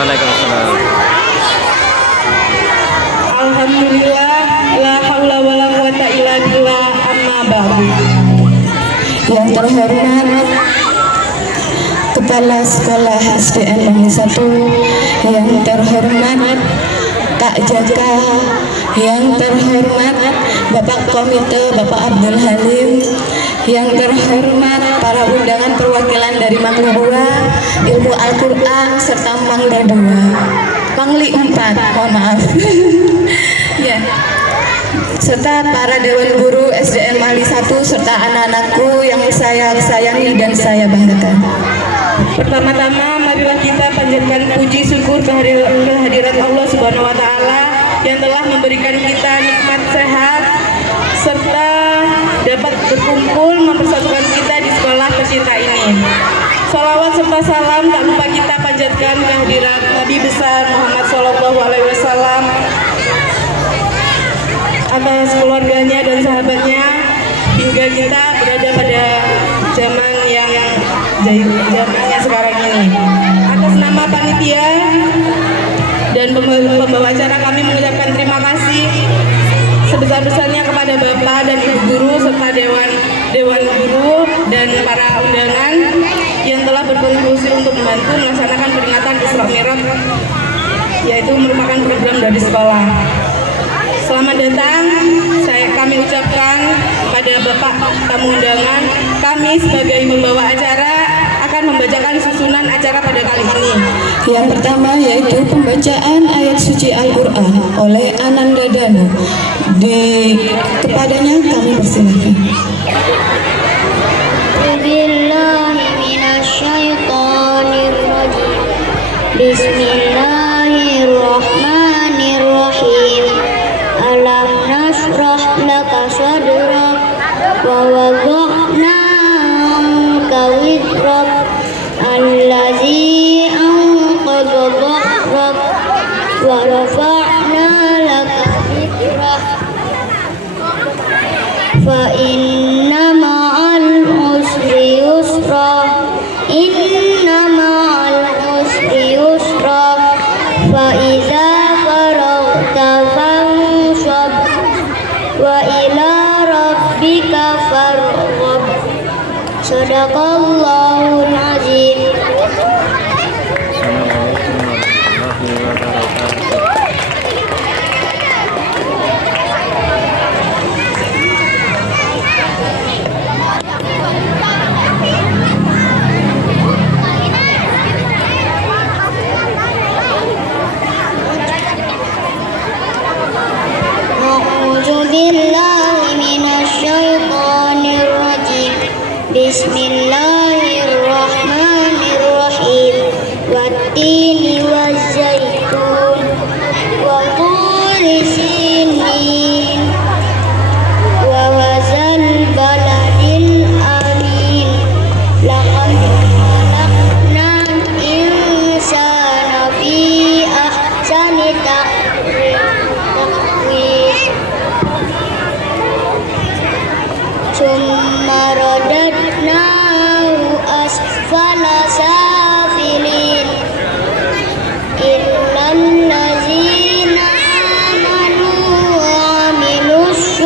Waalaikumsalam. Alhamdulillah, la haula wala quwata illa billah, amma ba'du. Yang terhormat Kepala Sekolah SDN Negeri 1, yang terhormat Kak Jaka, yang terhormat Bapak Komite Bapak Abdul Halim, yang terhormat para undangan perwakilan dari Mangli 2, Ilmu Al-Quran, serta Mangli 2, Mangli 4, mohon maaf. Ya, serta para Dewan Guru SDN Mangli 1, serta anak-anakku yang saya sayangi dan saya banggakan. Pertama-tama marilah kita panjatkan puji syukur kehadirat Allah Subhanahu wa taala yang telah memberikan kita nikmat sehat serta dapat berkumpul mempersatukan kita di sekolah tercinta ini. Salawat serta salam tak lupa kita panjatkan kehadirat Nabi besar Muhammad SAW atas keluarganya dan sahabatnya hingga kita berada pada zaman yang zamannya sekarang ini. Atas nama panitia dan pembawa acara kami mengucapkan terima kasih sebesar-besarnya kepada Bapak dan Ibu Guru serta Dewan Guru dan para undangan yang telah berkontribusi untuk membantu melaksanakan peringatan Isra Mi'raj, yaitu merupakan program dari sekolah. Selamat datang, kami ucapkan pada Bapak tamu undangan. Kami sebagai pembawa acara akan membacakan susunan acara pada kali ini. Yang pertama yaitu pembacaan ayat suci Al-Quran oleh Ananda Danu. Kepadanya kami persilakan. Bismillahirrahmanirrahim. Alam nashrah laka sadrak wa wada'na anka wizrak allazi anqadha dhahrak wa rafa'na laka dhikrak fa inna ma'al usri yusra inna ma'al usri yusra fa idza faraghta fansab wa ila rabbika farghab. Shadaqallahul azim. Bismillahirrahmanirrahim. Wattini wazzaitun wa turi sinin wa wazal baladil amin. Laqad khalaqnal insana fi ahsani taqwim. Summa radadnahu asfala safilin illal ladzina amanu wa amilus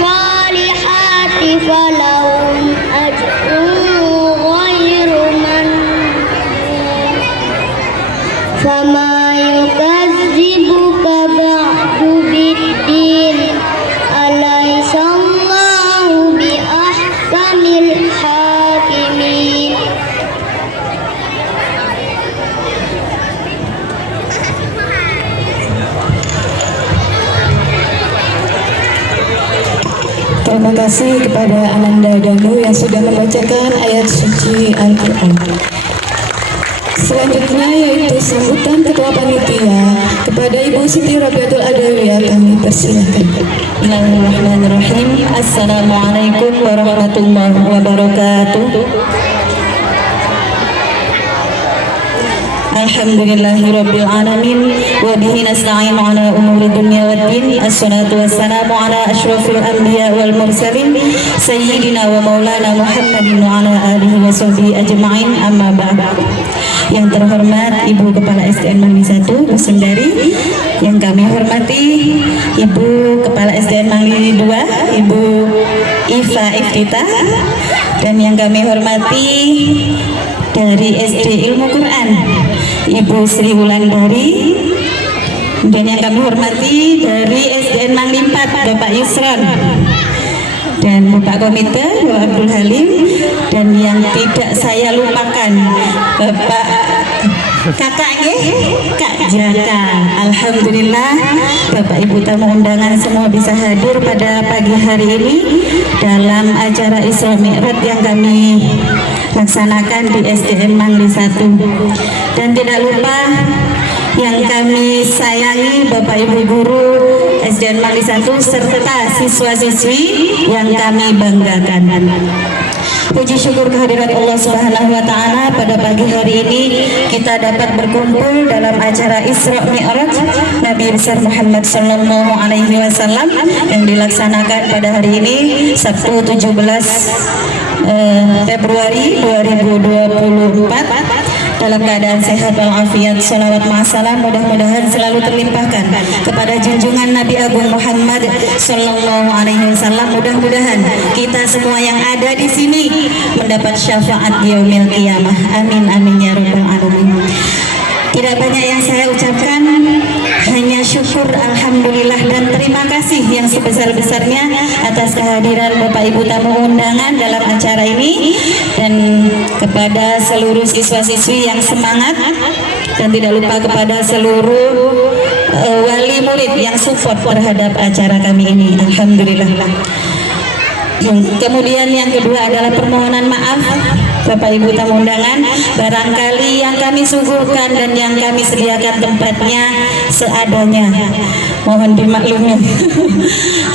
salihati falahum ajrun ghairu mamnun. Fama yukadzibuka ba'du biddin alaisallahu biahkamil hakimin. Terima kasih kepada Ananda Danu yang sudah membacakan ayat suci Al-Quran. Selanjutnya yaitu sambutan Ketua Panitia kepada Ibu Siti Rabiatul Adawiyah, kami persilakan. Bismillahirrahmanirrahim. Assalamualaikum warahmatullahi wabarakatuh. Alhamdulillahirabbil alamin wa bihi nasta'inu ala umuri dunya waddin. Assalatu wassalamu ala asyrafil anbiya wal mursalin sayyidina wa maulana Muhammadin wa ala alihi wa sahbihi ajma'in, amma ba'd. Yang terhormat Ibu Kepala SDN Mangli 1 Bu Sundari, yang kami hormati Ibu Kepala SDN Mangli 2 Ibu Iva Iftitah, dan yang kami hormati dari SD Ilmu Quran Ibu Sri Wulandari, dan yang kami hormati dari SDN Mangli 4 Bapak Yusron, dan Bapak Komite Bapak Abdul Halim, dan yang tidak saya lupakan Bapak kakaknya Kak Jaka. Alhamdulillah Bapak Ibu tamu undangan semua bisa hadir pada pagi hari ini dalam acara Isra Mi'raj yang kami laksanakan di SDN Mangli 1. Dan tidak lupa yang kami sayangi Bapak Ibu guru SDN Mangli 1 serta siswa-siswi yang kami banggakan. Puji syukur kehadirat Allah Subhanahu wa taala, pada pagi hari ini kita dapat berkumpul dalam acara Isra Mi'raj Nabi besar Muhammad sallallahu alaihi wasallam yang dilaksanakan pada hari ini Sabtu 17 Februari 2024 dalam keadaan sehat walafiat. Sholawat ma'asalam mudah-mudahan selalu terlimpahkan kepada junjungan Nabi Agung Muhammad sallallahu alaihi wasallam. Mudah-mudahan kita semua yang ada di sini mendapat syafaat yaumil qiyamah. Amin amin ya rabbal alamin. Tidak banyak yang saya ucapkan, hanya syukur, alhamdulillah, dan terima kasih yang sebesar-besarnya atas kehadiran Bapak Ibu tamu undangan dalam acara ini, dan kepada seluruh siswa-siswi yang semangat, dan tidak lupa kepada seluruh wali murid yang support terhadap acara kami ini. Alhamdulillah. Kemudian yang kedua adalah permohonan maaf Bapak Ibu tamu undangan, barangkali yang kami suguhkan dan yang kami sediakan tempatnya seadanya, mohon dimaklumi.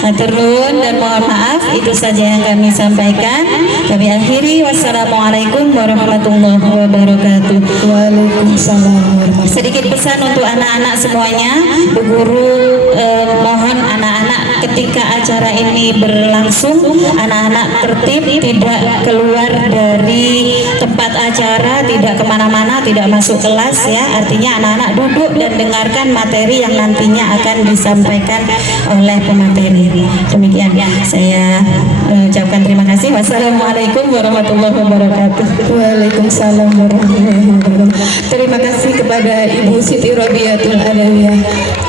Matur nuwun dan mohon maaf, itu saja yang kami sampaikan. Kami akhiri, wassalamualaikum warahmatullahi wabarakatuh. Waalaikumsalam warahmatullahi. Sedikit pesan untuk anak-anak semuanya, Bu Guru mohon anak-anak ketika acara ini berlangsung, anak-anak tertib, tidak keluar dari tempat acara, tidak kemana-mana, tidak masuk kelas ya. Artinya anak-anak duduk dan dengarkan materi yang nantinya akan disampaikan oleh pemateri. Demikian saya ucapkan terima kasih. Wassalamualaikum warahmatullahi wabarakatuh. Waalaikumsalam warahmatullahi wabarakatuh. Terima kasih kepada Ibu Siti Robiatul Adawiyah.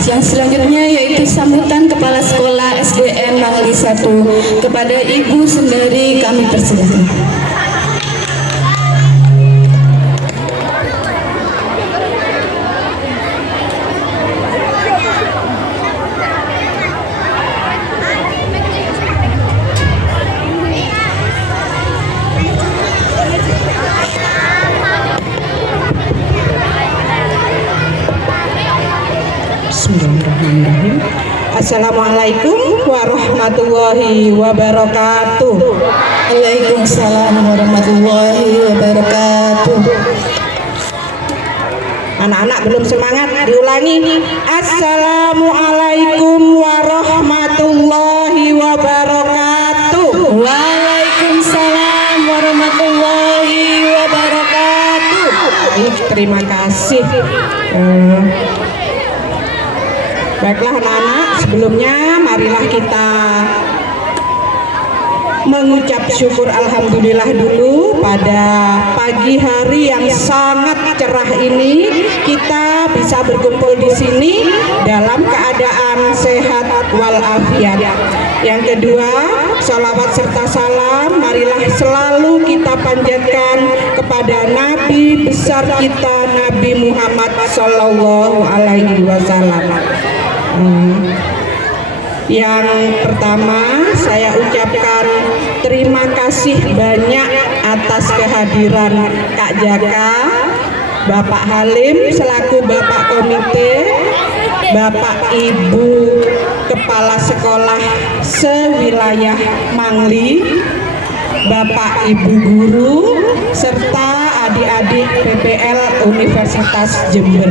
Yang selanjutnya yaitu sambutan Kepala Sekolah SDN Mangli 1 kepada Ibu Sundari, kami persilakan. Bismillahirrahmanirrahim. Assalamualaikum warahmatullahi wabarakatuh. Waalaikumsalam warahmatullahi wabarakatuh. Anak-anak belum semangat, diulangi. Assalamualaikum warahmatullahi wabarakatuh. Waalaikumsalam warahmatullahi wabarakatuh. Terima kasih. Baiklah anak-anak, sebelumnya marilah kita mengucap syukur alhamdulillah dulu pada pagi hari yang sangat cerah ini. Kita bisa berkumpul di sini dalam keadaan sehat walafiat. Yang kedua, salawat serta salam marilah selalu kita panjatkan kepada Nabi besar kita, Nabi Muhammad sallallahu alaihi wasallam. Yang pertama, saya ucapkan terima kasih banyak atas kehadiran Kak Jaka, Bapak Halim selaku Bapak Komite, Bapak Ibu Kepala Sekolah sewilayah Mangli, Bapak Ibu Guru, serta adik-adik PPL Universitas Jember.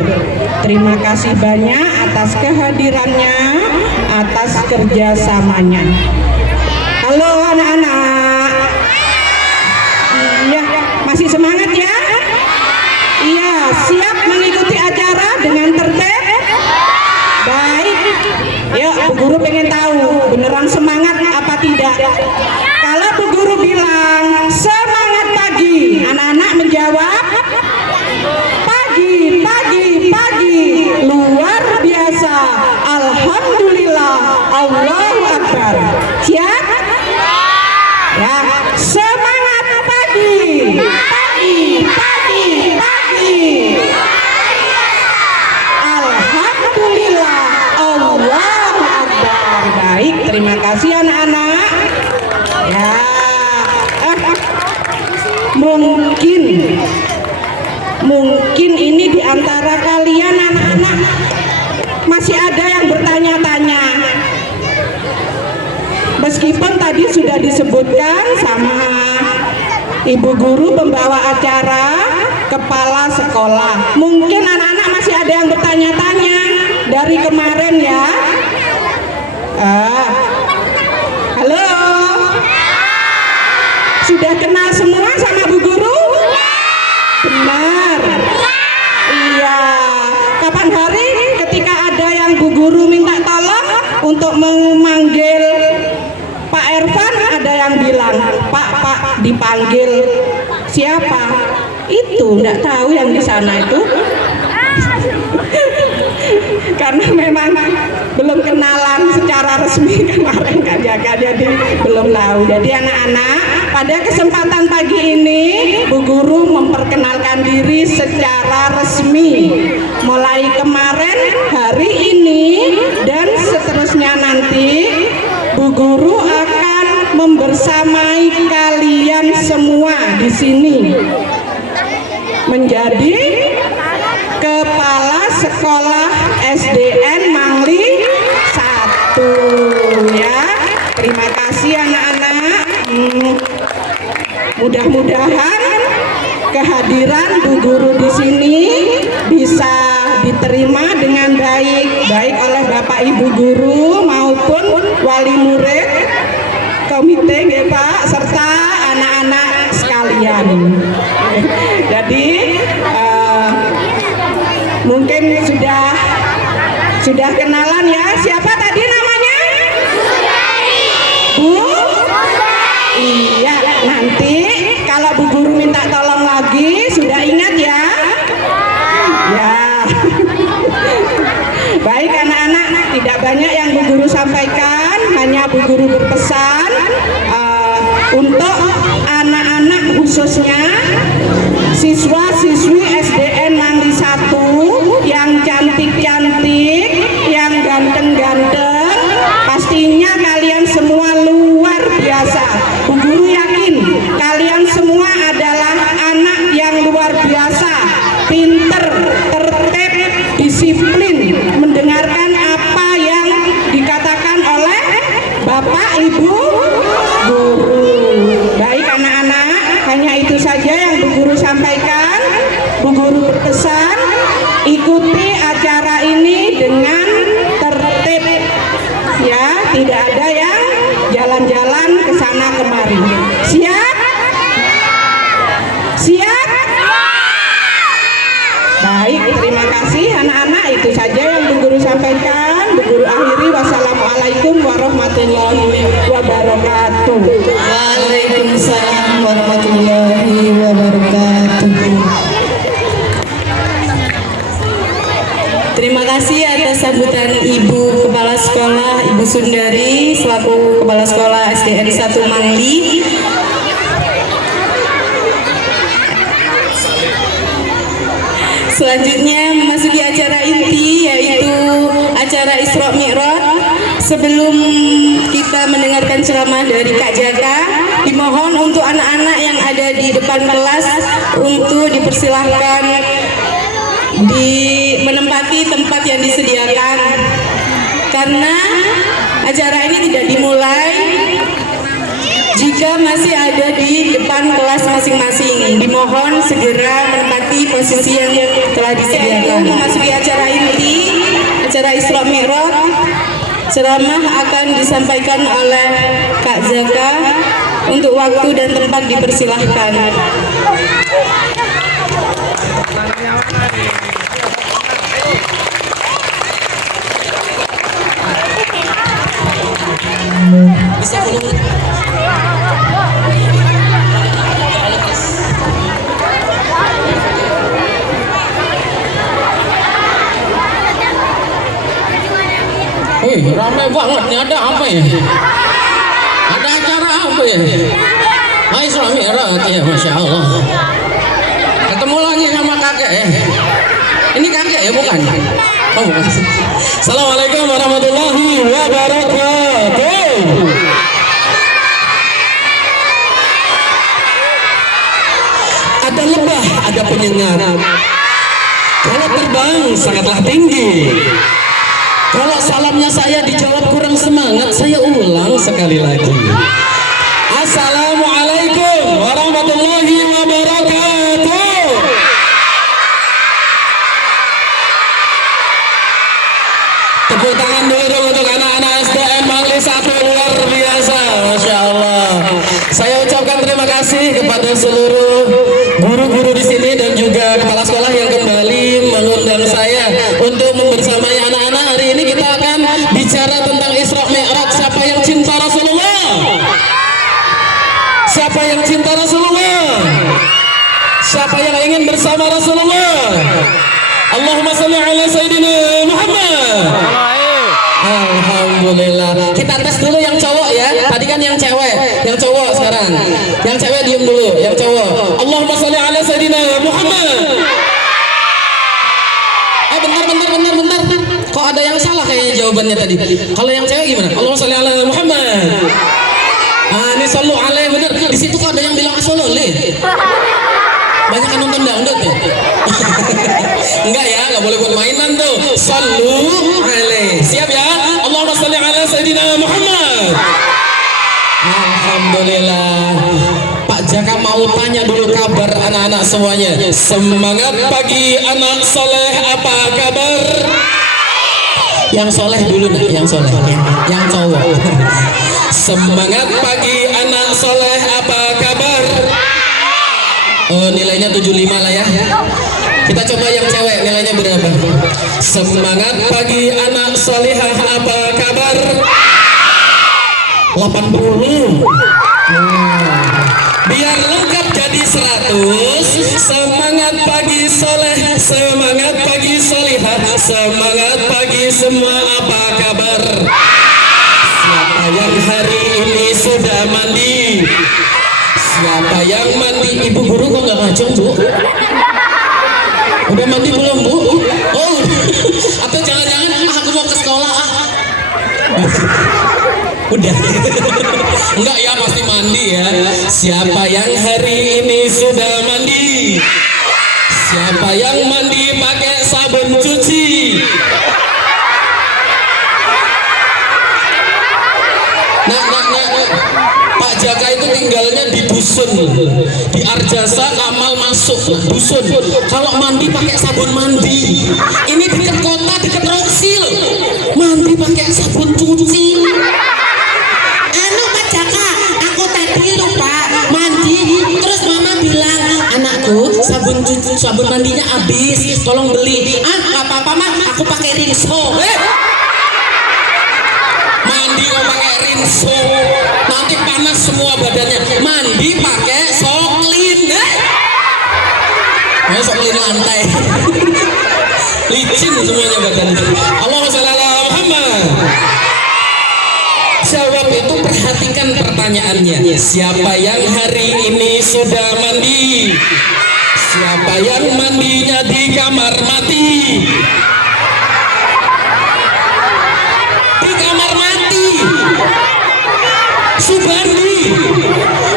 Terima kasih banyak atas kehadirannya, atas kerjasamanya. Halo anak-anak. Iya, masih semangat ya? Iya, siap mengikuti acara dengan tertib? Baik. Yuk, Bu Guru pengen tahu beneran semangat apa tidak? Kalau Bu Guru bilang semangat pagi, anak-anak menjawab pagi, pagi, pagi. Luar biasa. Alhamdulillah. Allahu Akbar. Siap? Ya, semangat pagi. Pagi, pagi, pagi. Alhamdulillah. Allahu Akbar. Baik, terima kasih anak-anak. Ya, mungkin ini di antara kalian anak-anak masih ada yang bertanya-tanya. Meskipun tadi sudah disebutkan sama Ibu Guru pembawa acara, kepala sekolah. Mungkin anak-anak masih ada yang bertanya-tanya dari kemarin ya. Halo, sudah kenal semua sama Bu Guru? Benar. Iya. Kapan hari ketika ada yang Bu Guru minta tolong untuk memanggil Pak Ervan, ada yang bilang, Pak dipanggil siapa? Itu enggak tahu yang di sana itu. Karena memang belum kenalan secara resmi kemarin Kak Jaka, jadi belum tahu. Jadi anak-anak, pada kesempatan pagi ini Bu Guru memperkenalkan diri secara resmi. Mulai kemarin, hari ini, dan seterusnya nanti Bu Guru akan membersamai kalian semua di sini menjadi Kepala Sekolah SDN Mangli 1 ya. Terima kasih anak-anak. Mudah-mudahan kehadiran Bu Guru di sini bisa diterima dengan baik oleh Bapak Ibu Guru maupun wali murid, komite ya Pak, serta anak-anak sekalian. Jadi mungkin sudah kenalan ya. Siapa tadi namanya? Bu? Iya, nanti kalau Bu Guru minta tolong lagi, sudah ingat ya? Ya. Baik anak-anak, tidak banyak yang Bu Guru sampaikan, hanya Bu Guru berpesan untuk anak-anak khususnya siswa-siswi SDN Mangli 1 yang cantik-cantik, yang ganteng-ganteng, pastinya kalian semua luar biasa. Bu Guru yakin kalian semua adalah anak yang luar biasa, pinter, tertib, disiplin, mendengarkan apa yang dikatakan oleh Bapak Ibu Guru. Baik anak-anak, hanya itu saja yang Bu Guru sampaikan. Bu Guru berpesan, ikuti acara ini dengan tertib ya, tidak ada yang jalan-jalan ke sana kemari. Siap? Siap? Baik, terima kasih anak-anak, itu saja yang Bu Guru sampaikan. Bu Guru akhiri, wassalamualaikum warahmatullahi wabarakatuh. Waalaikumsalam warahmatullahi wabarakatuh. Terima kasih atas sambutan Ibu Kepala Sekolah, Ibu Sundari, selaku Kepala Sekolah SDN 1 Mangli. Selanjutnya memasuki acara inti, yaitu acara Isra Mi'raj. Sebelum kita mendengarkan ceramah dari Kak Jaka, dimohon untuk anak-anak yang ada di depan kelas untuk dipersilahkan menempati tempat yang disediakan, karena acara ini tidak dimulai Jika masih ada di depan kelas masing-masing, dimohon segera menempati posisi yang telah disediakan. Memasuki acara inti, acara Isra Mi'raj, ceramah akan disampaikan oleh Kak Zaka. Untuk waktu dan tempat dipersilahkan. Wih, ramai banget nih, ada apa ya? Ada acara apa ya? Hai Isra Mi'raj ya, Masya Allah. Ketemu lagi sama kakek ya. Ini kakek ya, bukan? Oh, bukan. Assalamualaikum warahmatullahi wabarakatuh. Ada lebah, ada penyengat. Kalau terbang sangatlah tinggi. Kalau salamnya saya dijawab kurang semangat, saya ulang sekali lagi. Assalamualaikum warahmatullahi wabarakatuh. Tepuk tangan dulu dong untuk anak-anak SDN Mangli 1, luar biasa, Masya Allah. Saya ucapkan terima kasih kepada seluruh guru-guru di sini dan juga kepala sekolah yang kembali mengundang saya untuk membersamai anak-anak. Hari ini kita akan bicara tentang Isra Mi'raj. Siapa yang cinta Rasulullah? Siapa yang cinta Rasulullah? Siapa yang ingin bersama Rasulullah? Allahumma salli ala Sayyidina Muhammad. Alhamdulillah. Kita tes dulu yang cowok ya. Tadi kan yang cewek, yang cowok sekarang. Yang cewek diem dulu, yang cowok. Allahumma salli ala Sayyidina Muhammad. Bentar. Kok ada yang salah kayaknya jawabannya tadi. Kalau yang cewek gimana? Allahumma salli ala Muhammad. Ini sallu alaihi, bener. Di situ kok ada yang bilang asolole. Banyak kan nonton dangdut ya? Enggak ya, nggak boleh buat mainan tuh. Sallu alaihi. Siap ya? Allahumma salli ala Sayyidina Muhammad. Alhamdulillah. Pak Jaka mau tanya dulu kabar anak-anak semuanya. Semangat pagi anak soleh, apa kabar? Yang soleh dulu nak, yang soleh, yang cowok. Semangat pagi anak soleh, apa kabar? Oh, nilainya 75 lah ya. Kita coba yang cewek, nilainya berapa? Semangat pagi anak solihah, apa kabar? 80. Biar lengkap jadi 100. Semangat pagi soleh, semangat pagi solihah, semangat pagi semua, apa kabar? Siapa yang hari ini sudah mandi? Siapa yang mandi? Ibu guru kok nggak ngacung, Bu? Udah mandi belum, Bu? Oh, atau jangan-jangan aku mau ke sekolah Udah. Enggak ya, pasti mandi ya. Siapa yang hari ini sudah mandi? Siapa yang mandi pakai sabun cuci? Nah. Pak Jaka itu tinggalnya di dusun, di Arjasa, Kamal masuk dusun. Kalau mandi pakai sabun mandi. Ini dekat kota, dekat Roksi loh. Mandi pakai sabun cuci. Anu Pak Jaka, aku tadi lupa mandi. Terus mama bilang, anakku sabun mandinya habis, tolong beli. Nggak apa-apa mah, aku pakai Rinso. Mandi kok pakai Rinso, nanti panas semua badannya. Mandi pakai Soklin, Soklin lantai. Licin semuanya badannya. Allahumma sholli ala Muhammad. Jawab itu, perhatikan pertanyaannya. Siapa yang hari ini sudah mandi? Siapa yang mandinya di kamar mati? Di kamar mati. Subandi.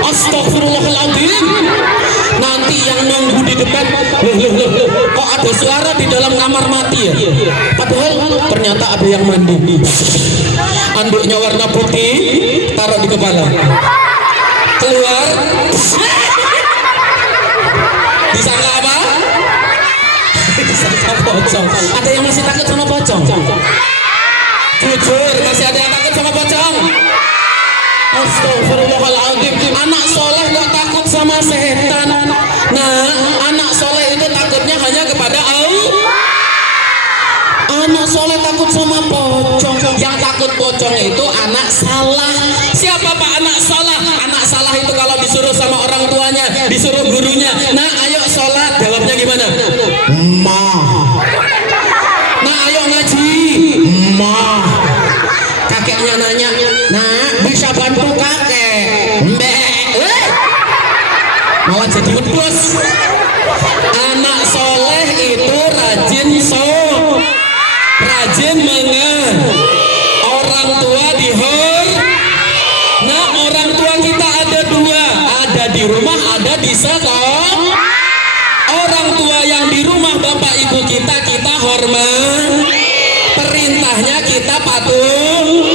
Astagfirullahaladzim. Nanti yang nunggu di depan, kok ada suara di dalam kamar mati ya? Padahal ternyata ada yang mandi. Anduknya warna putih, taruh di kepala. Disangka apa? Disangka pocong. Ada yang masih takut sama pocong? Jujur, masih ada yang takut sama pocong? Astagfirullahaladzim. Anak soleh gak takut sama setan. Nah, anak soleh itu takutnya hanya kepada Allah. Anak soleh takut sama pocong. Yang takut pocong itu anak salah. Siapa pak anak salah? Anak salah itu kalau disuruh sama orang tuanya, disuruh gurunya, nah ayo sholat, jawabnya gimana? Ma. Nah ayo ngaji, ma. Kakeknya nanya, nah bisa bantu kakek? Mbak, malah jadi wedus. Anak soleh itu rajin rajin orang tua dihor. Nah orang tua kita ada dua, ada di rumah, ada di sekolah. Orang tua yang di rumah bapak ibu kita hormat, perintahnya kita patuh.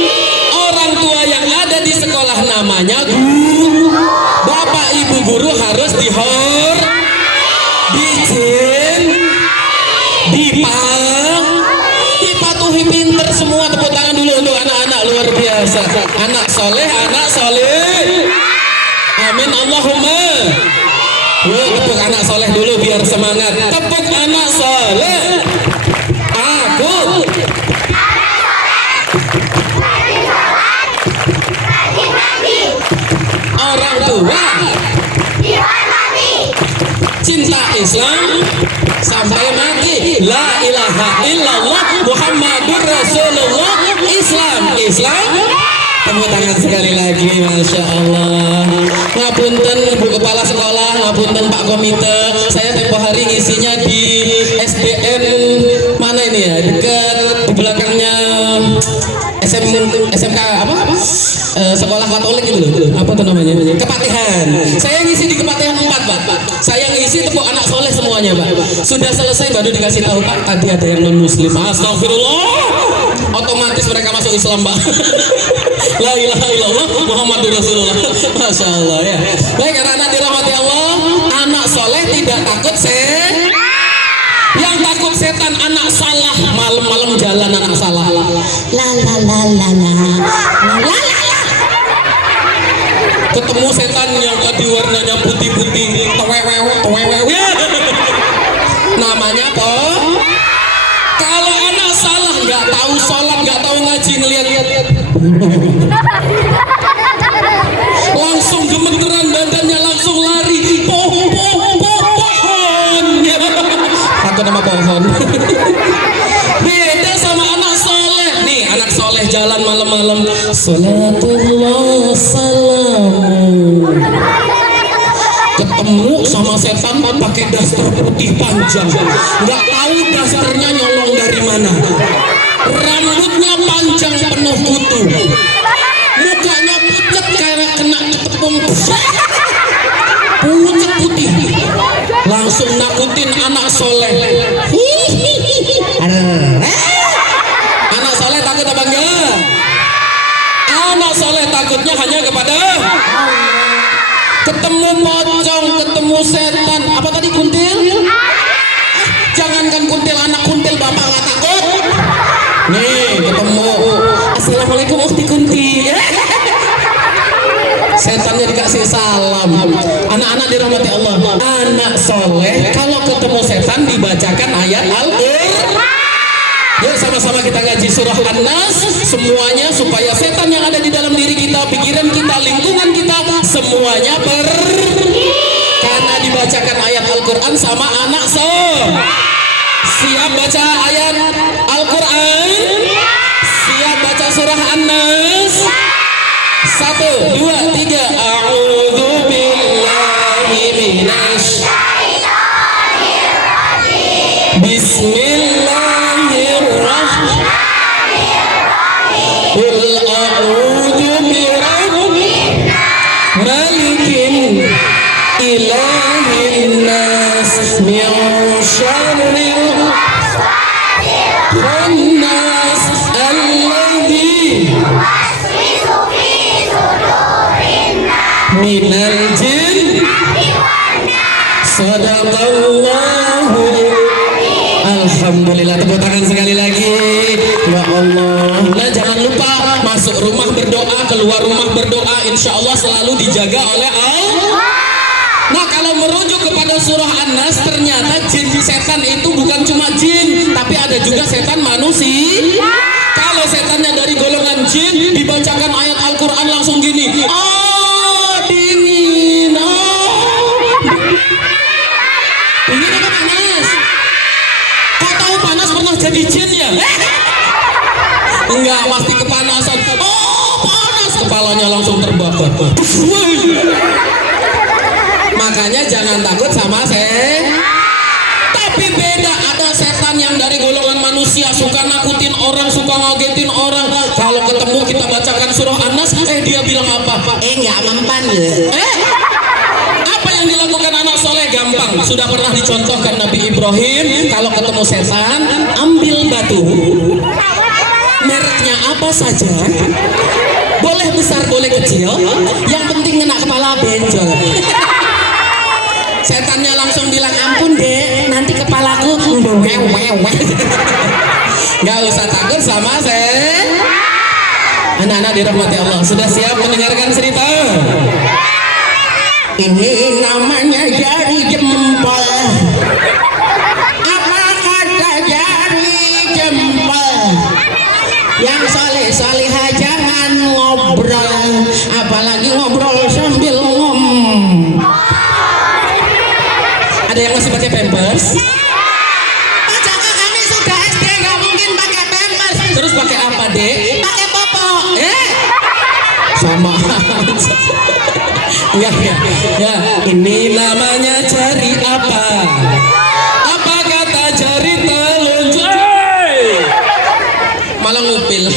Orang tua yang ada di sekolah namanya guru, bapak ibu guru harus dihor, dipatuhi, pinter semua. Tepuk tangan dulu untuk anak-anak luar biasa, anak soleh. Amin Allahumma. Tepuk anak soleh dulu biar semangat. Tepuk anak soleh. Aku orang tua cinta Islam sampai mati. La ilaha illallah Muhammadur Rasulullah. Islam. Tepuk tangan sekali lagi, masya Allah. Ngapunten Bu Kepala Sekolah, ngapunten Pak Komite. Saya tempo hari ngisinya di SDN mana ini ya, dekat di belakangnya SMK apa? Sekolah Katolik itu loh. Apa tuh namanya? Kepatihan. Saya ngisi di Kepatihan 4, Pak. Saya ngisi tepuk anak soleh semuanya, Pak. Sudah selesai baru dikasih tahu, Pak, tadi ada yang non muslim. Astagfirullah. Otomatis mereka masuk Islam, Pak. La ilaha illallah Muhammadur Rasulullah. Masya Allah ya. Baik, anak-anak dirahmati Allah, anak soleh tidak takut yang takut setan anak salah. Malam-malam jalan anak salah. Ketemu setan yang tadi warnanya putih-putih, tewewewe. Namanya apa? Kalau anak salah, nggak tahu sholat, nggak tahu ngaji, ngeliat langsung gemeteran badannya, langsung lari. Pohonnya takut sama pohon. Beda sama anak soleh. Nih anak soleh jalan malam-malam, salatullah salamu, ketemu sama setan pakai daster putih panjang, nggak tahu dasternya nyolong dari mana. Rambutnya panjang penuh kutu, mukanya pucat kayak kena ketepung, pucat putih. Langsung nakutin anak soleh. Anak soleh takut apa enggak? Anak soleh takutnya hanya kepada ketemu pocong, ketemu setan. Apa tadi, kuntil? Jangankan kuntil, anak kuntil bapak nggak takut. Nih ketemu, assalamualaikum ukhti kunti. Setannya dikasih salam. Anak-anak dirahmati Allah, anak soleh kalau ketemu setan dibacakan ayat Al-Qur'an. Yuk sama-sama kita ngaji surah An-Nas semuanya, supaya setan yang ada di dalam diri kita, pikiran kita, lingkungan kita, semuanya karena dibacakan ayat Al-Quran sama anak siap baca ayat Al-Quran, siap baca surah An-Nas. 1, 2, 3. A'udzu billahi minasy syaitonir rajim. Bismillahirrahmanirrahim. Qul a'udzu birabbin malikin ilahin nas min syarril khannas alladzi minal jin. Sadaqallahu Alhamdulillah, tepuk tangan sekali lagi. Ya Allah. Nah, jangan lupa masuk rumah berdoa, keluar rumah berdoa, insya Allah selalu dijaga oleh Allah. Nah, kalau merujuk kepada surah An-Nas, ternyata jin setan itu bukan cuma jin, tapi ada juga setan manusia. Kalau setannya dari golongan jin, dibacakan ayat Al-Quran langsung gini, oh dingin, dingin apa panas? Kok tahu panas pernah jadi jin ya? Enggak, pasti kepanasan. Oh panas, kepalanya langsung terbakar. Makanya jangan takut sama tapi beda, ada setan yang dari golongan manusia, suka nakutin orang, suka ngagetin orang. Kalau ketemu kita bacakan surah An-Nas, dia bilang apa? Enggak mempan ya. Apa yang dilakukan anak soleh? Gampang, sudah pernah dicontohkan Nabi Ibrahim. Kalau ketemu setan, ambil batu, mereknya apa saja, boleh besar boleh kecil, yang penting kena kepala benjol. Setannya langsung bilang, ampun dek, nanti kepalaku nggak usah takut sama anak-anak dirahmati Allah. Sudah siap mendengarkan cerita? Ini namanya jari jempol. Apa kata jari jempol? Yang soleh-solehah jangan ngobrol, apalagi ngobrol sambil Ada yang masih pakai pampers? Pacarnya kami sudah SD, nggak mungkin pakai pampers. Terus pakai apa, Dek? Pakai popok. Sama. Enggak ya. Ya, ini namanya jari apa? Apa kata jari telunjuk? Malah ngupil.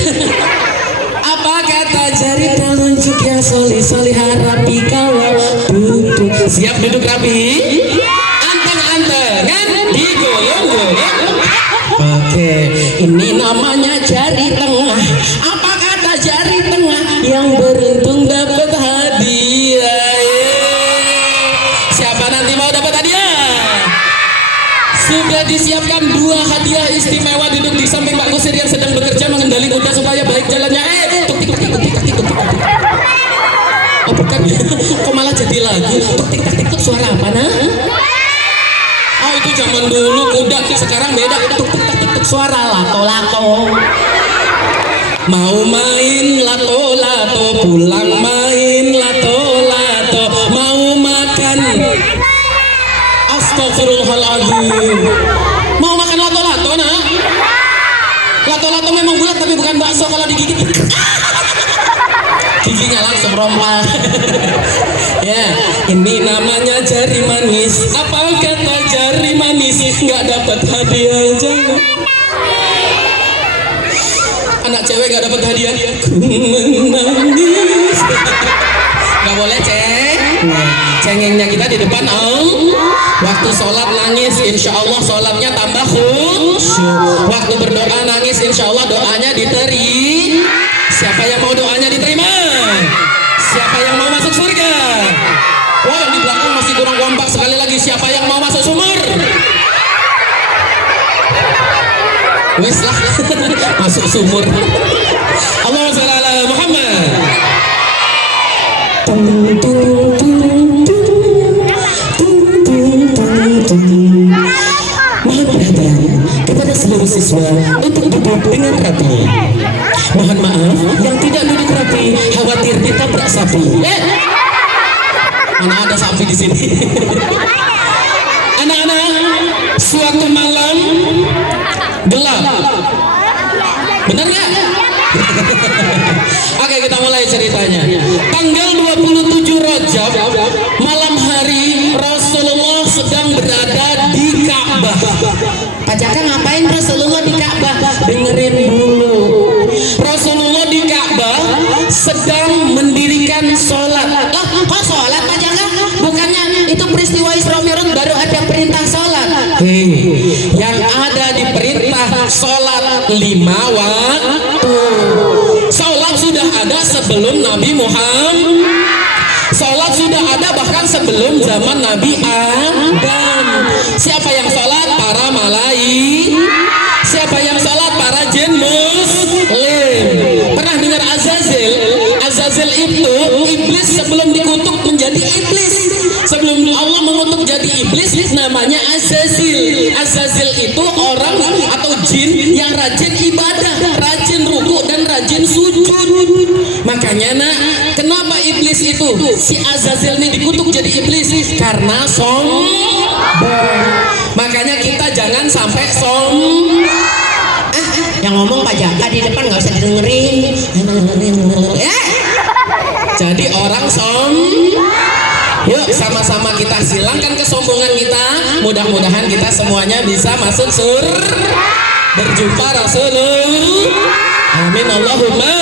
Apa kata jari telunjuk yang soleh-solehah rapi kalau duduk? Siap duduk rapi? Oke, ini namanya jari tengah. Apa kata jari tengah? Yang beruntung dapat hadiah. Siapa nanti mau dapat hadiah? Sudah disiapkan 2 hadiah istimewa, duduk di samping Pak Kusir yang sedang bekerja mengendali kuda supaya baik jalannya. Tuk tik tik tik tik tik. Oh bukan, kok malah jadi lagu? Tuk tik tik tik, suara apa nah? Oh itu zaman dulu kuda, sekarang beda. Tuk tuk tuk tuk, suara lato-lato. Mau main lato-lato, pulang main lato-lato. Mau makan, astagfirullahaladzim. Mau makan lato-lato nah? Lato-lato memang bulat tapi bukan bakso, kalau digigit giginya langsung rompal. Ya, ini namanya jari manis. Apa kata jari manis? Nggak dapat hadiah, jangan. Anak cewek nggak dapat hadiah, ku menangis. Nggak boleh cengengnya kita di depan waktu sholat nangis, insya Allah sholatnya tambah khusyuk. Waktu berdoa nangis, insya Allah doanya diterima. Siapa yang mau doanya diterima? Siapa yang mau masuk surga? Wah, yang di belakang masih kurang kompak. Sekali lagi, siapa yang mau masuk sumur? Wes lah, masuk sumur. Allahumma shalli ala Muhammad. Mohon perhatian kepada seluruh siswa untuk duduk dengan rapi. Mohon maaf yang tidak duduk rapi, khawatir ditabrak sapi. Mana ada sapi di sini? Anak-anak, suatu malam gelap. Benar nggak? Oke, kita mulai ceritanya. Tanggal 27 Rajab, malam hari, Rasulullah sedang berada di Ka'bah. Pak Jaka, ngapain Rasulullah di Ka'bah? Dengerin dulu. Rasulullah di Ka'bah sedang mendirikan sholat. Lah, kok sholat Pak Jaka? Bukannya itu peristiwa Isra Mi'raj baru ada perintah sholat? Yang ada di perintah sholat 5 waktu. Sholat sudah ada sebelum Nabi Muhammad. Sholat sudah ada bahkan sebelum zaman Nabi Adam. Siapa yang sholat? Para malaikat. namanya Azazil. Azazil itu orang atau jin yang rajin ibadah, rajin ruku dan rajin sujud. Makanya nak, kenapa iblis itu si Azazil ini dikutuk jadi iblis? Karena sombong. Makanya kita jangan sampai yang ngomong Pak Jaka di depan nggak usah didengerin. Jadi orang yuk sama-sama kita silangkan kesombongan kita. Mudah-mudahan kita semuanya bisa masuk berjumpa Rasulullah. Amin Allahumma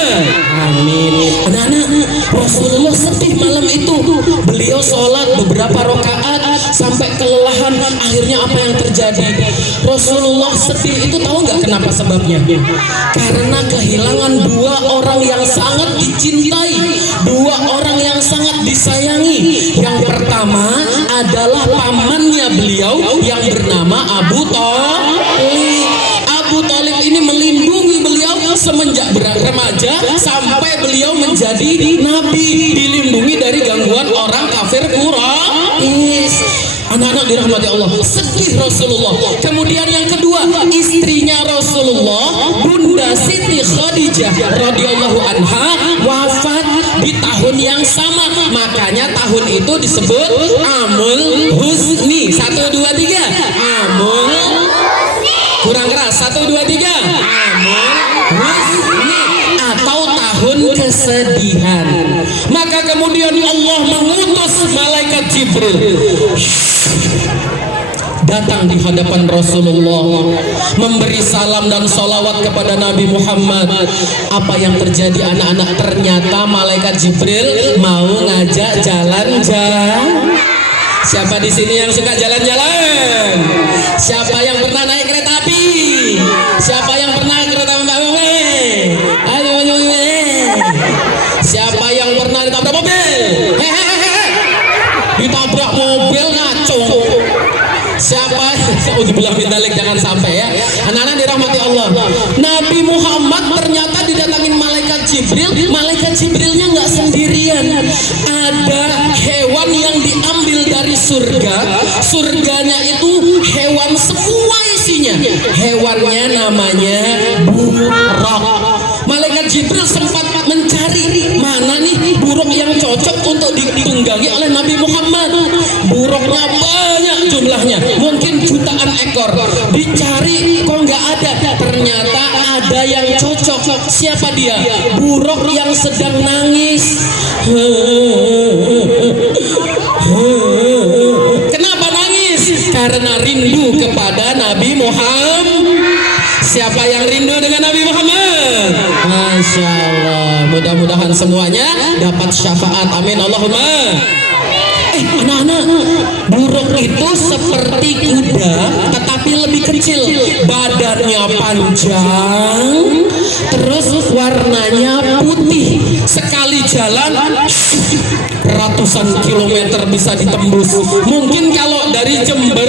amin. Anak-anak, Rasulullah sedih malam itu. Beliau sholat beberapa rakaat sampai kelelahan. Akhirnya apa yang terjadi? Rasulullah sedih itu tahu nggak kenapa sebabnya? Karena kehilangan dua orang yang sangat dicintai, dua orang yang sangat disayangi. Yang pertama adalah pamannya beliau yang bernama Abu Thalib. Abu Thalib ini melindungi beliau semenjak remaja sampai beliau menjadi nabi, dilindungi dari gangguan orang kafir Quraisy. Anak-anak dirahmati Allah, sedih Rasulullah. Kemudian yang kedua, istrinya Rasulullah, Bunda Siti Khadijah radhiyallahu anha, wafat di tahun yang sama. Makanya tahun itu disebut Amul Husni. 1, 2, 3. Amul. Kurang keras. 1, 2, 3. Amul Husni atau tahun kesedihan. Maka kemudian Allah mengutus malaikat Jibril datang di hadapan Rasulullah, memberi salam dan sholawat kepada Nabi Muhammad. Apa yang terjadi anak-anak? Ternyata malaikat Jibril mau ngajak jalan-jalan. Siapa di sini yang suka jalan-jalan? Siapa yang pernah naik kereta api? Siapa yang pernah kereta api? Ayo. Siapa yang pernah ditabrak mobil? Ditabrak mobil ngacung. Siapa? Uzubillah min dzalik, jangan sampai ya. Anak-anak dirahmati Allah. Nabi Muhammad ternyata didatangin malaikat Jibril. Malaikat Jibrilnya nggak sendirian. Ada hewan yang diambil dari surga. Surganya itu hewan semua isinya. Hewannya namanya buruk. Malaikat Jibril sempat mencari mana nih buruk yang cocok untuk ditunggangi oleh Nabi Muhammad. Buruknya banyak jumlahnya, mungkin jutaan ekor. Dicari kok nggak ada. Ternyata ada yang cocok. Siapa dia? Buruk yang sedang nangis. Kenapa nangis? Karena rindu kepada Nabi Muhammad. Siapa yang rindu dengan Nabi Muhammad? Masya Allah. Mudah-mudahan semuanya dapat syafaat. Amin Allahumma. Anak-anak, buruk itu seperti kuda tetapi lebih kecil. Badannya panjang, terus warnanya putih. Sekali jalan ratusan kilometer bisa ditembus. Mungkin kalau dari Jember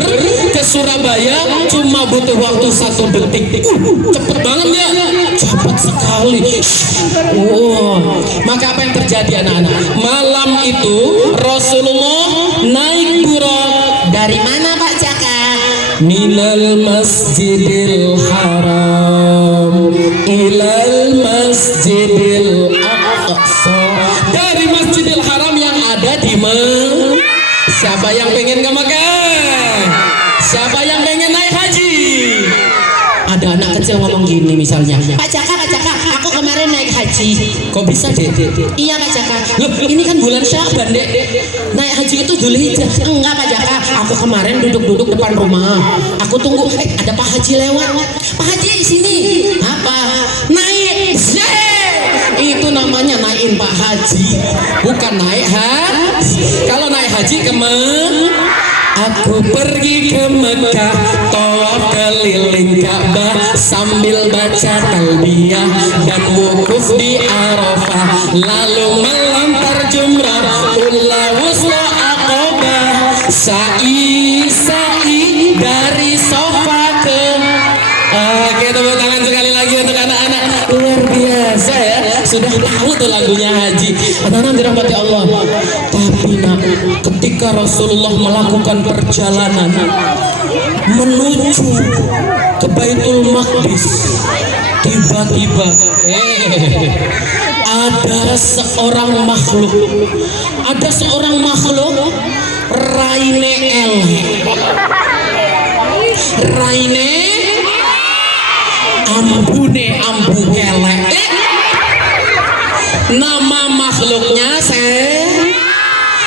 ke Surabaya cuma butuh waktu 1 detik. Cepet banget ya, cepet sekali. Maka apa yang terjadi anak-anak? Malam itu Rasulullah naik buruk. Dari mana Pak Jaka? Minal Masjidil Haram ilal Masjidil Aqsa. Dari Masjidil Haram yang ada di Mekah. Siapa yang pengen ke Mekah? Siapa yang pengen naik haji? Ada anak kecil ngomong gini misalnya, Pak Jaka, aku kemarin naik haji. Kok bisa dek? Iya Pak Jaka. Loh, ini kan bulan Sya'ban dek. Naik haji itu Dzulhijjah. Enggak Pak Jaka, aku kemarin duduk-duduk depan rumah. Aku tunggu, ada Pak Haji lewat. Pak Haji di sini. Apa? Naik. Itu namanya naikin Pak Haji, bukan naik haji. Kalau naik haji aku pergi ke Mekah, tawaf keliling Ka'bah sambil baca talbiyah dan wukuf di Arafah, lalu melempar jumrah ula wusla aqabah, sa'i dari sofa ke oke, tepuk tangan sekali lagi untuk anak-anak. Luar biasa ya, sudah tahu tuh lagunya haji. Anak-anak dirahmati Allah. Tapi Palestina ketika Rasulullah melakukan perjalanan menuju ke Baitul Maqdis, tiba-tiba ada seorang makhluk raine elek, raine ambune ambu elek. Nama makhluknya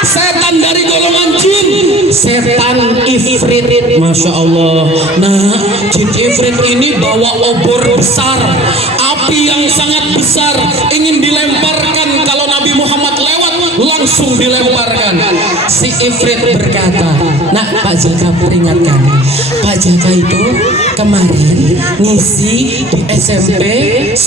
setan dari golongan jin, setan ifrit. Masya Allah. Nah, jin ifrit ini bawa obor besar, api yang sangat besar, ingin dilemparkan. Kalau Nabi Muhammad lewat, langsung dilemparkan. Si ifrit berkata, nah Pak Jaka peringatkan, Pak Jaka itu kemarin ngisi di SMP 10.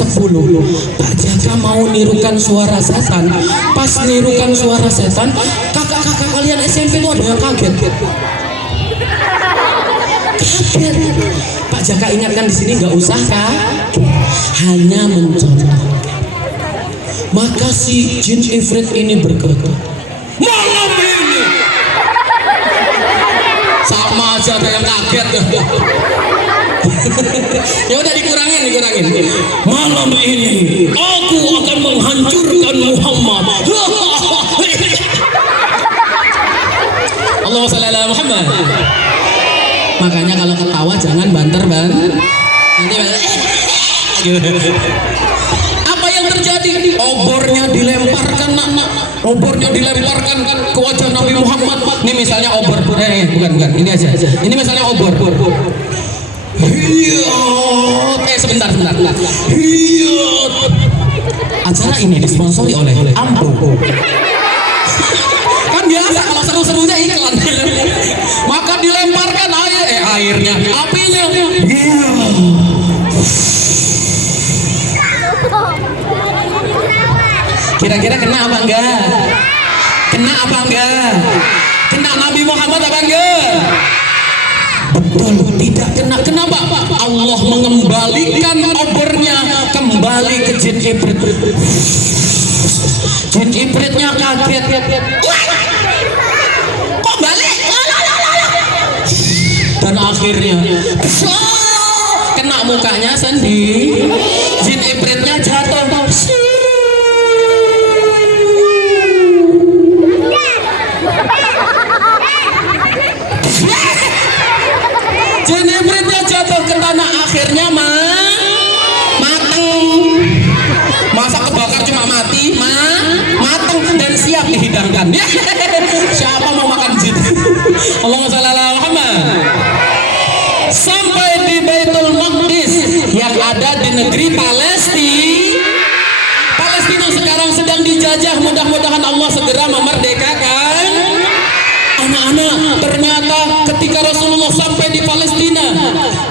Pak Jaka mau nirukan suara setan. Pas nirukan suara setan, kakak-kakak kalian SMP itu ada yang kaget. Pak Jaka ingatkan di sini nggak usah hanya mencontoh. Maka si jin ifrit ini berkata, malam ini sama aja ada yang kaget. Ya udah dikurangin. Malam ini aku akan menghancurkan Muhammad. Allahumma shalli ala Muhammad. Makanya kalau ketawa jangan banter nanti apa yang terjadi? Obornya dilemparkan ke wajah Nabi Muhammad. Ini misalnya obor, bukan ini aja. Ini misalnya obor. Sebentar. Acara ini disponsori oleh Ambo. Kan biasa kalau seru-serunya iklan. Maka dilemparkan airnya, apinya. Kira-kira kena apa enggak? Kena Nabi Muhammad apa enggak? Betul, tidak kena. Kenapa? Allah mengembalikan obornya kembali ke jin ifrit. Jin ifritnya kaget. Kok balik? Dan akhirnya kena mukanya sendiri. Jin ifritnya jatuh. Jin ifritnya jatuh ke tanah, akhirnya mateng. Masa kebakar cuma mati, mateng dan siap dihidangkan. Siapa mau makan jin? Allahumma shalli ala Muhammad. Sampai di Baitul Maqdis yang ada di negeri Palestina sekarang sedang dijajah. Mudah-mudahan Allah segera memerdekakan anak-anak. Ternyata ketika Rasulullah sampai di Palestina,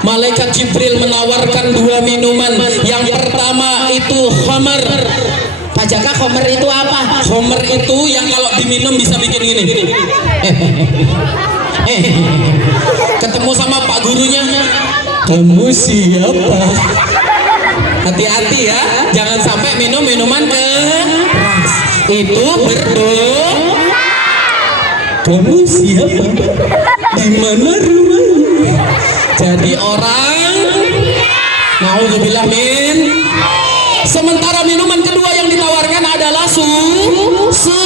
malaikat Jibril menawarkan 2 minuman. Yang pertama itu khamar. Pak Jaka, khamar itu apa? Khamar itu yang kalau diminum bisa bikin gini. Ketemu sama pak gurunya, kamu siapa? Hati-hati ya, jangan sampai minum minuman keras. Itu berdoa. Kamu siapa? Di mana rumahnya? Jadi orang naudzubillah min. Sementara minuman kedua yang ditawarkan adalah susu.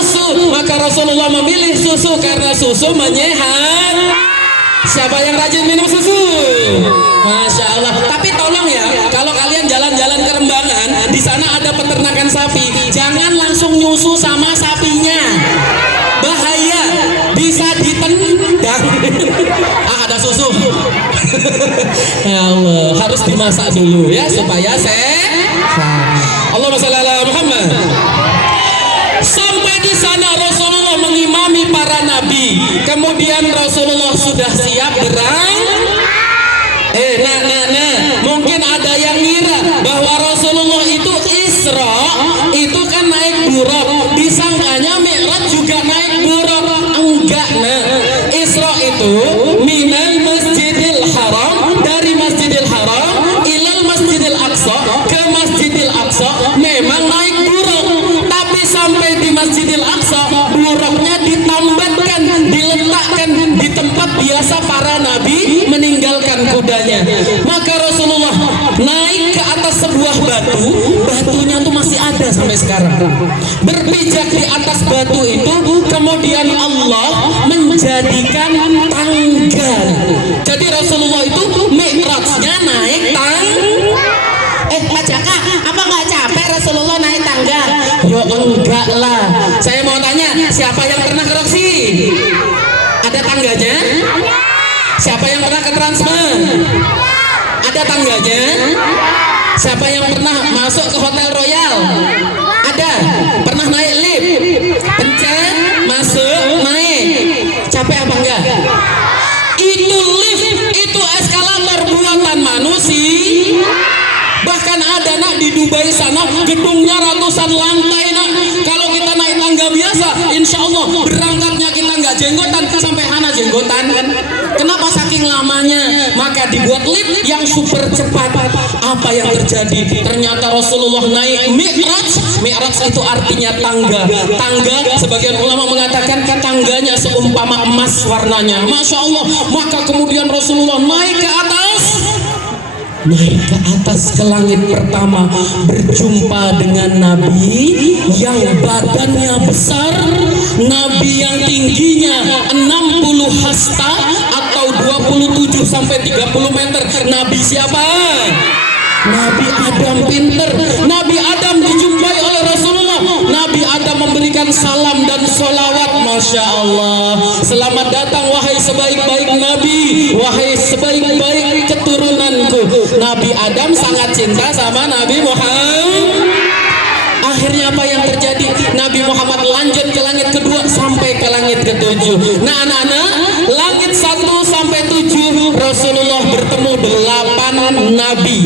Maka Rasulullah memilih susu karena susu menyehat. Siapa yang rajin minum susu? Masya Allah. Tapi tolong ya, kalau kalian jalan-jalan ke Rembangan, di sana ada peternakan sapi, jangan langsung nyusu sama sapinya. Bahaya, bisa ditendang. Ada susu. Ya Allah, harus dimasak dulu ya supaya sehat. Allahumma shalli ala Muhammad. Sampai di sana Rasulullah mengimami para nabi. Kemudian Rasulullah sudah siap mungkin ada yang ngira bahwa Rasulullah itu Isra, itu kan naik buraq. Disangkanya Mi'raj juga naik buraq. Enggak, Isra itu minal Masjidil Haram, dari Masjidil Haram ilal Masjidil Aqsa, ke Masjidil Aqsa memang naik buraq. Tapi sampai di Masjidil Aqsa buraqnya kudanya. Maka Rasulullah naik ke atas sebuah batu, batunya tuh masih ada sampai sekarang. Berpijak di atas batu itu, kemudian Allah menjadikan tangga. Jadi Rasulullah itu mi'rajnya naik tangga. Pak Jaka, apa nggak capek Rasulullah naik tangga? Yo enggak lah. Saya mau tanya, siapa yang pernah ke Roxy? Ada tangganya? Siapa yang pernah ke Transmart? Ada tangganya? Siapa yang pernah masuk ke Hotel Royal? Ada. Pernah naik lift? Pencet, masuk, naik. Capek apa enggak? Itu lift, itu eskalator buatan manusia. Bahkan ada nak di Dubai sana, gedungnya ratusan lantai nak. Kalau kita naik tangga biasa, insya Allah berangkatnya kita nggak jenggotan sampai hana jenggotan kan. Kenapa saking lamanya? Maka dibuat lift yang super cepat. Apa yang terjadi? Ternyata Rasulullah naik mi'raj. Mi'raj itu artinya tangga. Tangga, sebagian ulama mengatakan tangganya seumpama emas warnanya. Masya Allah. Maka kemudian Rasulullah naik ke atas. Naik ke atas ke langit pertama, berjumpa dengan Nabi yang badannya besar, Nabi yang tingginya 60 hasta atau 27 sampai 30 meter. Nabi siapa? Nabi Adam pinter. Nabi Adam dijumpai oleh Rasulullah. Nabi Adam memberikan salam dan sholawat. Masya Allah. Selamat datang wahai sebaik-baik Nabi, wahai sebaik-baik keturunanku. Nabi Adam sangat cinta sama Nabi Muhammad. Akhirnya apa yang terjadi? Nabi Muhammad lanjut ke langit kedua sampai ke langit ketujuh. Nah anak-anak, langit 1 sampai 7 Rasulullah bertemu 8 Nabi.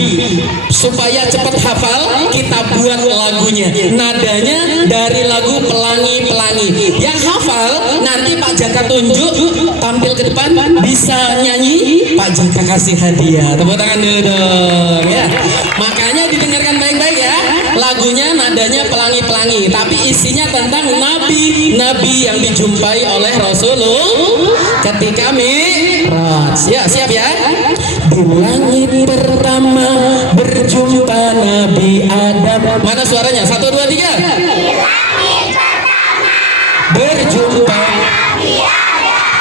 Supaya cepat hafal, kita buat lagunya. Nadanya dari lagu Pelangi-Pelangi. Yang hafal nanti Pak Jaka tunjuk, tampil ke depan, bisa nyanyi, Pak Jaka kasih hadiah. Tepuk tangan dulu dong ya. Makanya didengarkan baik-baik ya. Lagunya nadanya Pelangi-Pelangi, tapi isinya tentang nabi-nabi yang dijumpai oleh Rasulullah ketika mi'raj. Ya, siap ya. Di langit pertama berjumpa Nabi Adam. Mana suaranya? 1, 2, 3. Berjumpa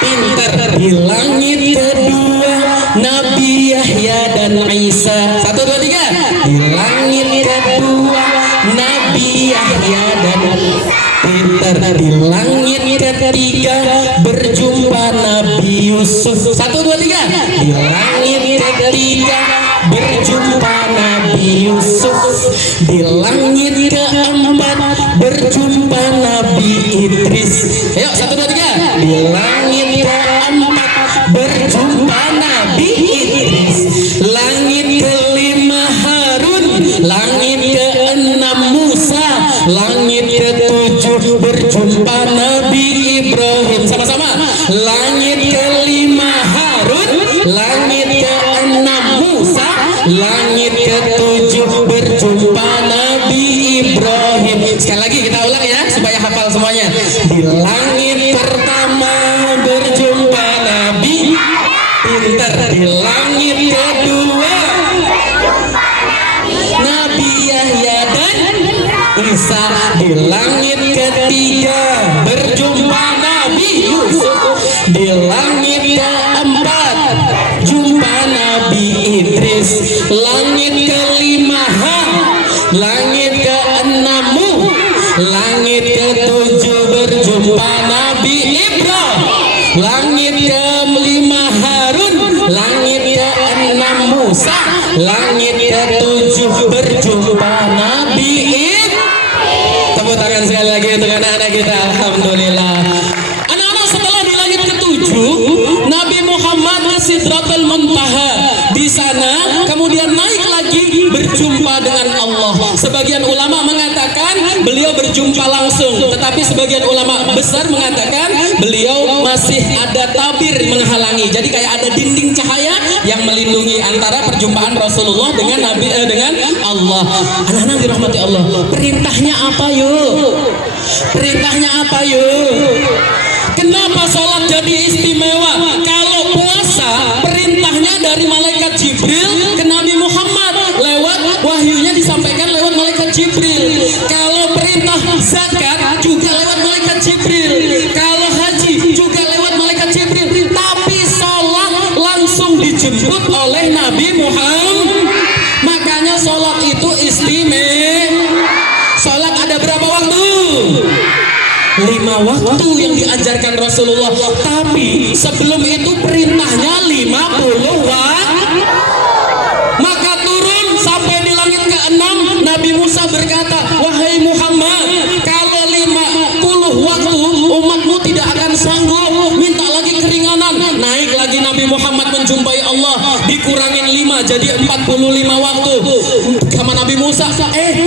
pinter. Di langit kedua Nabi Yahya dan Isa. 1, 2, 3. Di langit kedua Nabi Yahya dan pinter. Di langit ketiga berjumpa Nabi Yusuf. 1, 2, 3. Di langit ketiga berjumpa Nabi Yusuf. Di langit keempat berjumpa Nabi Idris. Ayo 1, 2, 3. Di langit keempat berjumpa Nabi Idris. Langit kelima Harun. Langit keenam Musa. Langit ketujuh berjumpa Nabi Ibrahim. Sama-sama. Langit kelima Harun. Langit keenam Musa. Langit ketujuh berjumpa Nabi Ibrahim. Sekali lagi kita ulang ya supaya hafal semuanya. Di langit pertama berjumpa Nabi pinter. Di langit kedua Nabi Yahya dan Isa. Di langit ketiga berjumpa Nabi Yusuf. Di langit keempat jumpa Nabi Idris. Langit kelima langit keenam langit ketujuh berjumpa Nabi Ibrahim. Langit kelima Harun. Langit keenam Musa. Langit ketujuh berjumpa Nabi Ibrahim. Tepuk tangan sekali lagi untuk anak-anak kita. Alhamdulillah. Anak-anak, setelah di langit ketujuh Nabi Muhammad ke Sidratul Muntaha. Di sana kemudian naik lagi berjumpa dengan Allah. Sebagian ulama mengatakan beliau berjumpa langsung, tetapi sebagian ulama besar mengatakan beliau masih ada tabir menghalangi. Jadi kayak ada dinding cahaya yang melindungi antara perjumpaan Rasulullah dengan Nabi dengan Allah. Anak-anak dirahmati Allah. Perintahnya apa yuk? Perintahnya apa yuk? Kenapa sholat jadi istimewa? Kalau puasa perintahnya dari malaikat Jibril ke Nabi Muhammad lewat wahyunya disampaikan lewat malaikat Jibril. Kalau perintah zakat juga lewat malaikat Jibril. Kalau haji juga lewat malaikat Jibril. Tapi sholat langsung dijemput oleh Nabi Muhammad. Makanya sholat itu istimewa. Sholat ada berapa waktu? 5 waktu yang diajarkan Rasulullah. Tapi sebelum itu perintahnya 50 waktu. Maka turun sampai di langit ke-6, Nabi Musa berkata, wahai Muhammad, kalau 50 waktu umatmu tidak akan sanggup, minta lagi keringanan. Naik lagi Nabi Muhammad menjumpai Allah, dikurangin 5 jadi 45 waktu. Sama Nabi Musa,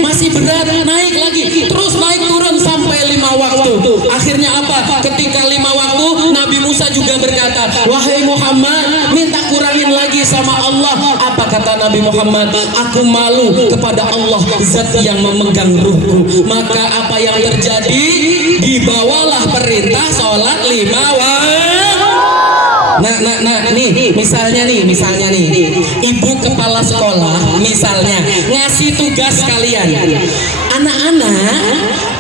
masih berat, naik lagi, terus naik turun sampai 5 waktu. Akhirnya apa? Ketika 5 waktu, Nabi Musa juga berkata, wahai Muhammad, minta kurangin lagi sama Allah. Apa kata Nabi Muhammad? Aku malu kepada Allah, zat yang memegang ruhku. Maka apa yang terjadi? Dibawalah perintah sholat 5 waktu. Nah, nih, misalnya nih, ibu kepala sekolah misalnya ngasih tugas kalian, anak-anak,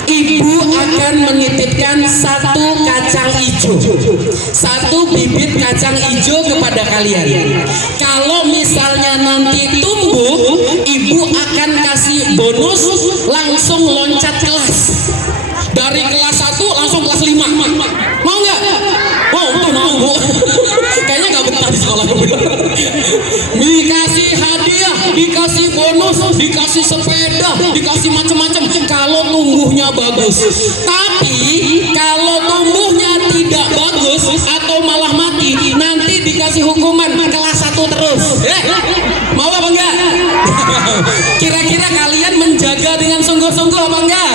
ibu akan menitipkan 1 kacang hijau, 1 bibit kacang hijau kepada kalian. Kalau misalnya nanti tumbuh, ibu akan kasih bonus langsung loncat kelas. Dari kelas 1 langsung kelas 5. Mau nggak? Oh, tuh mau bu. Kayaknya nggak betah di sekolah. Dikasih hadiah, dikasih bonus, dikasih sepeda, dikasih macam-macam. Kalau tumbuhnya bagus. Tapi kalau tumbuhnya tidak bagus atau malah mati, nanti dikasih hukuman kelas 1 terus. Mau apa enggak? Kira-kira kalian menjaga dengan sungguh-sungguh apa enggak?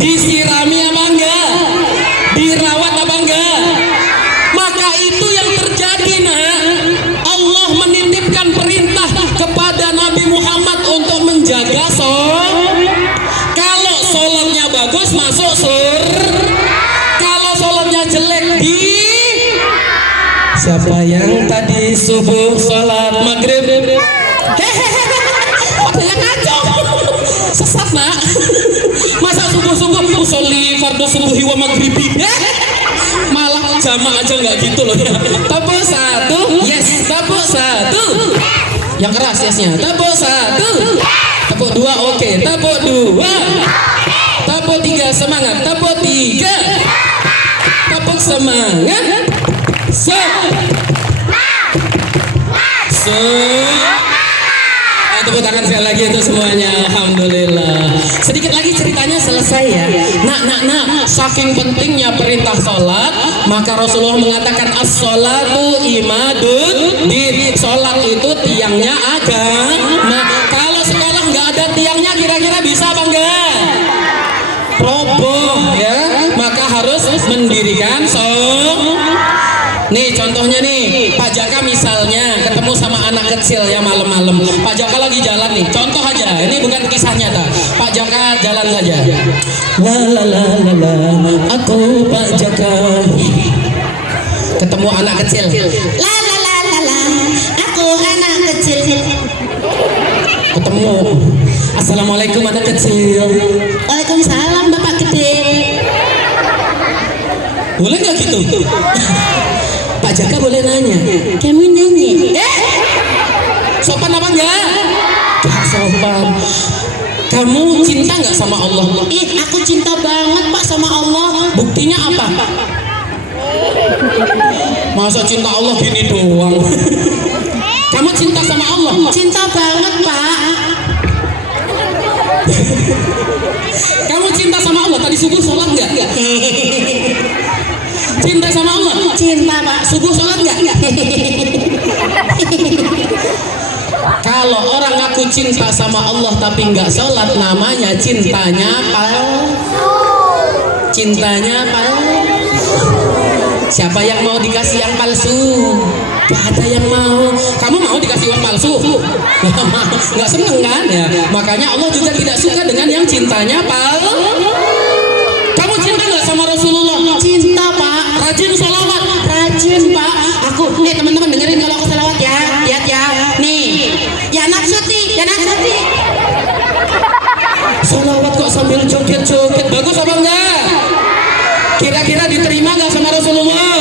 Disirami apa enggak? Dirawat apa enggak? Maka itu yang terjadi, nak. Allah menitipkan perintah kepada Nabi Muhammad untuk menjaga sholat. Kalau sholatnya bagus masuk surga. Kalau sholatnya jelek siapa yang tadi subuh sholat maghrib? Ada yang ngaco. Sesat, nak. Masa subuh-subuh usolli fardu subuhi wa maghribi, malah jamaah aja nggak gitu loh ya. Tepuk 1, yes. Tepuk 1, yang keras yesnya. Tepuk 1, tepuk 2, oke. Tepuk 2, tepuk 3, semangat. Tepuk 3, tepuk semangat. Tepuk tangan sekali lagi untuk semuanya. Alhamdulillah. Sedikit lagi ceritanya selesai ya. Nah, saking pentingnya perintah sholat, maka Rasulullah mengatakan as-sholatu imadud din. Sholat itu tiangnya agama. Kalau sekolah nggak ada tiangnya, kira-kira bisa apa enggak? Roboh ya. Maka harus mendirikan sholat. Nih contohnya nih, Pak Jaka misalnya ketemu sama anak kecil ya malam-malam. Pak Jaka lagi jalan nih, contoh aja, ini bukan kisah nyata. Pak Jaka jalan saja. La, aku Pak Jaka. Ketemu anak kecil. La, aku anak kecil. Ketemu. Assalamualaikum anak kecil. Waalaikumsalam Bapak gede. Boleh nggak gitu? Pak Jaka boleh nanya, kamu nyanyi? Sopan apa enggak? Gak sopan. Kamu cinta nggak sama Allah? Aku cinta banget Pak sama Allah. Buktinya apa? Masa cinta Allah gini doang? Kamu cinta sama Allah? Cinta banget Pak. Kamu cinta sama Allah? Tadi subuh sholat nggak? Cinta sama Allah? Cinta Pak. Subuh sholat nggak? Kalau orang ngaku cinta sama Allah tapi nggak sholat, namanya cintanya palsu. Cintanya palsu. Siapa yang mau dikasih yang palsu? Gak ada yang mau. Kamu mau dikasih uang palsu? Nggak seneng kan ya? Makanya Allah juga tidak suka dengan yang cintanya palsu. Kamu cinta nggak sama Rasulullah? Cinta Pak. Rajin sholawat? rajin Pak. Aku teman-teman dengerin kalau aku selawat ya. Lihat ya. Nih. Ya naksuti, ya naksuti. Selawat kok sambil joget-joget. Bagus apa enggak? Kira-kira diterima nggak sama Rasulullah?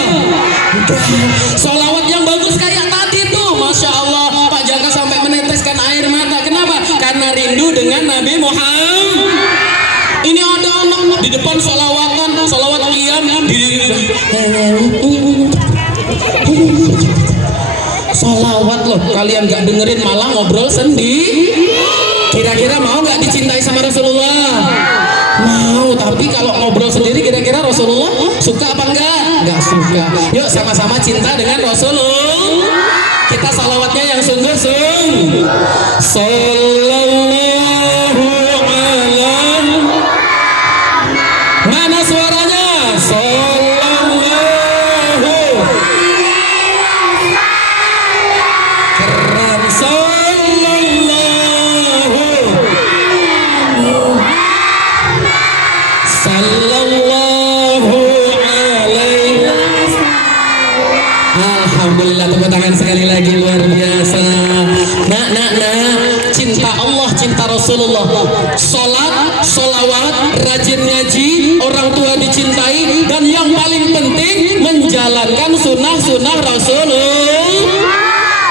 Solawat yang bagus kayak tadi tuh, Masya Allah. Pak Jaka sampai meneteskan air mata. Kenapa? Karena rindu dengan Nabi Muhammad. Ini ada anak di depan solawatan, solawat qiyam di solawat loh. Kalian nggak dengerin malah ngobrol sendiri. Kira-kira mau nggak dicintai sama Rasulullah? Mau, tapi kalau ngobrol sendiri kira-kira Rasulullah suka apa enggak? Enggak suka. Yuk sama-sama cinta dengan Rasulullah. Kita salawatnya yang sungguh-sungguh. Sallallahu alaihi. Mana suaranya? Sallallahu. Keren. Sallallahu alaihi. Alhamdulillah, tepuk tangan sekali lagi, luar biasa. Nah, cinta Allah, cinta Rasulullah, sholat, sholawat, rajin ngaji, orang tua dicintai, dan yang paling penting menjalankan sunnah-sunnah Rasulullah.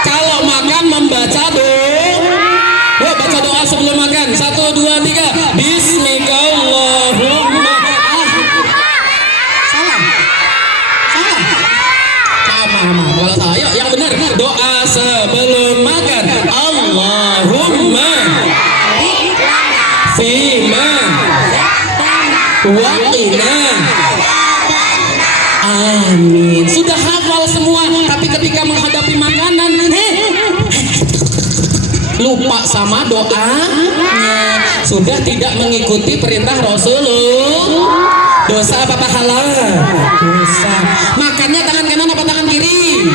Kalau makan membaca doa. Baca doa sebelum makan. 1, 2, 3. Bismillahirrahmanirrahim. Kalau salah, yuk yang benar. Doa sebelum makan. Allahumma fima waqina. Amin. Sudah hafal semua, tapi ketika menghadapi makanan, lupa sama doanya. Sudah tidak mengikuti perintah Rasulullah. Dosa apa pahala? Dosa. Makannya tangan kanan apa tangan kiri?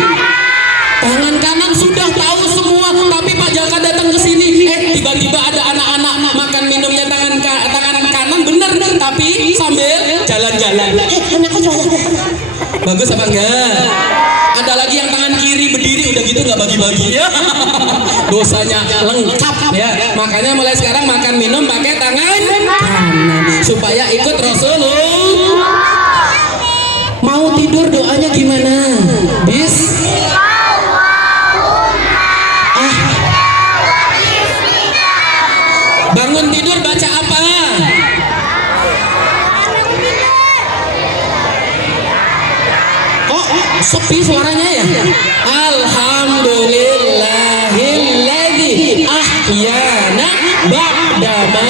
Tangan kanan. Sudah tahu semua, tapi Pak Jaka datang ke sini, tiba-tiba ada anak-anak makan minumnya tangan kanan, bener, tapi sambil jalan-jalan. Anakku jalan. Bagus apa enggak? Ada lagi yang tangan kiri berdiri, udah gitu nggak bagi-bagi ya. Dosanya lengkap ya. Makanya mulai sekarang makan minum pakai tangan kanan supaya ikut Rasulullah. Mau tidur doanya gimana? Bangun tidur baca apa? Sepi suaranya ya. Alhamdulillahilladzi ahyana ba'da ma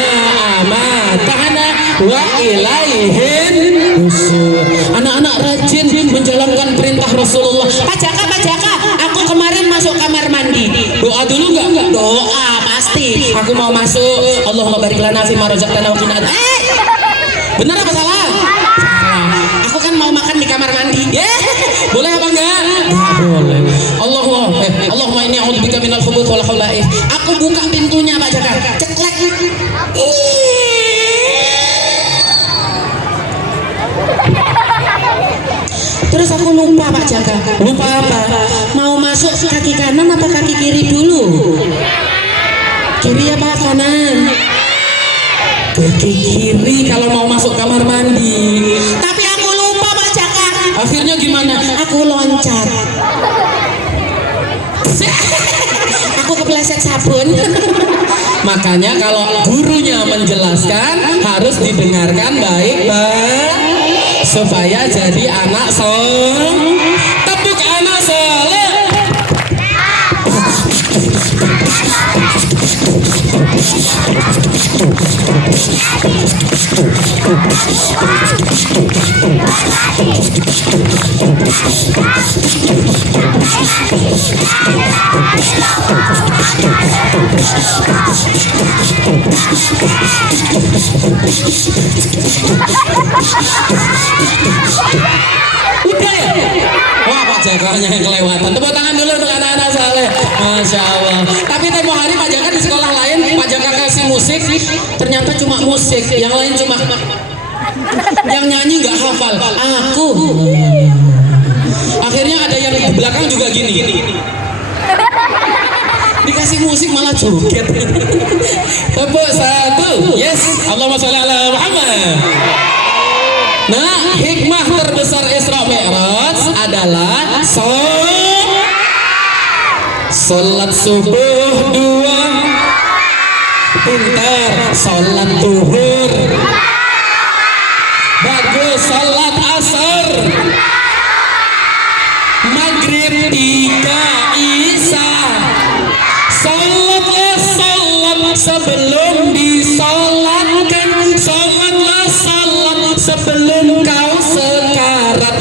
amatana wa ilaihin nusur. Anak-anak rajin menjalankan perintah Rasulullah. Pak Jaka, aku kemarin masuk kamar mandi. Doa dulu enggak? Doa pasti. Aku mau masuk. Allahumma barik lana fi ma razaqtana wa qina. Benar apa salah? Aku kan mau makan di kamar mandi. Boleh apa enggak? Boleh. Allahumma inni a'udzubika minal khubuthi wal khaba'ith. Aku buka pintunya Pak Jaka. Ceklek. Terus aku lupa Pak Jaka. Lupa apa? Mau masuk kaki kanan apa kaki kiri dulu? Kiri apa kanan? Kaki kiri kalau mau masuk kamar mandi. Tapi aku lupa Pak Jaka. Akhirnya gimana? Aku loncat. Aku kepleset sabun. Makanya kalau gurunya menjelaskan harus didengarkan baik-baik supaya jadi anak soleh. Tepuk anak soleh. Udah ya? Wah Pak Jakanya yang kelewatan. Tepuk tangan dulu untuk anak-anak saleh. Masya Allah. Tapi tempo hari Pak Jaka di sekolah lain, Pak Jaka kasih musik, ternyata cuma musik. Yang lain cuma yang nyanyi nggak hafal. Aku Akhirnya ada yang di belakang juga gini. Dikasih musik malah joget. Tepuk satu. Yes. Allahumma sholli ala Muhammad. Nah, hikmah terbesar Isra Mi'raj adalah sholat subuh 2, pintar, sholat duhur bagus, sholat asar, maghrib 3, isya, sholatlah sholat sebelum disolatkan, sholatlah sholat sebelum kau sekarat.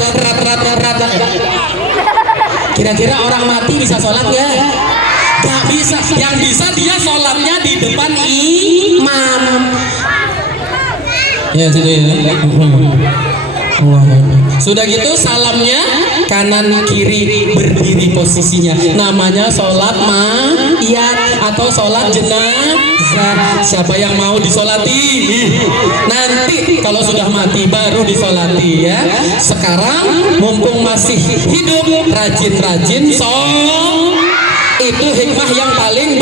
Kira-kira orang mati bisa sholat ya? Gak bisa. Yang bisa dia sholatnya di depan imam. Ya sini. Sudah gitu salamnya kanan kiri berdiri posisinya. Namanya sholat ma'iyat atau sholat jenazah. Siapa yang mau disolati? Nanti kalau sudah mati baru disolati ya. Sekarang mumpung masih hidup, rajin-rajin itu hikmah yang paling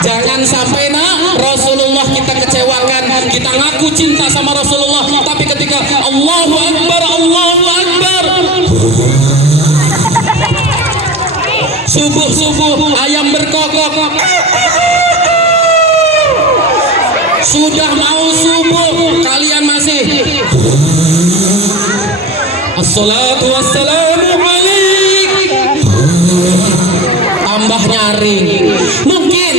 jangan sampai Rasulullah kita kecewakan. Kita ngaku cinta sama Rasulullah, tapi ketika Allahu Akbar, subuh ayam berkokok, sudah mau subuh kalian masih assalatu wassalamu alaik, tambah nyaring. Mungkin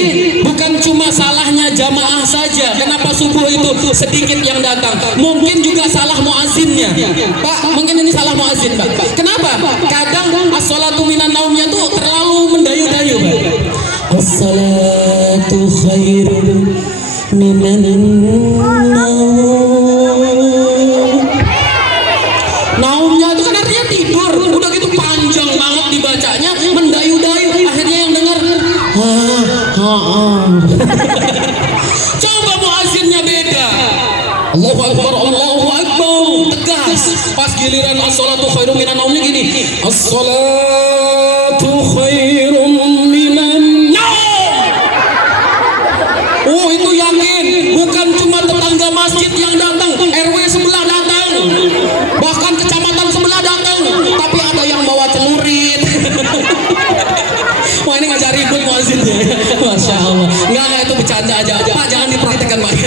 bukan cuma salahnya jamaah saja kenapa subuh itu sedikit yang datang, mungkin juga salah muazzinnya. Pak, mungkin ini salah muazzin, Pak. Kenapa? Kadang as-sholatu minan naumnya tuh terlalu mendayu-dayu, Pak. As-sholatu khairun minan naum. Naumnya itu kan artinya tidur. Udah gitu panjang banget dibacanya, mendayu-dayu. Akhirnya yang dengar coba muazzinnya beda. Allahu Akbar, Allahu Akbar, tegas. Pas giliran as-sholatu khairum minan naumnya gini, as-sholatu khairum minan naum. Oh, itu yakin. Bukan cuma tetangga masjid yang datang, RW sebelah datang, bahkan kecamatan sebelah datang, tapi ada yang bawa celurit. Wah, ini ngajak ribut muazzinnya. Masya Allah. Enggak, itu bercanda aja. Pak, jangan dipraktekkan, Pak.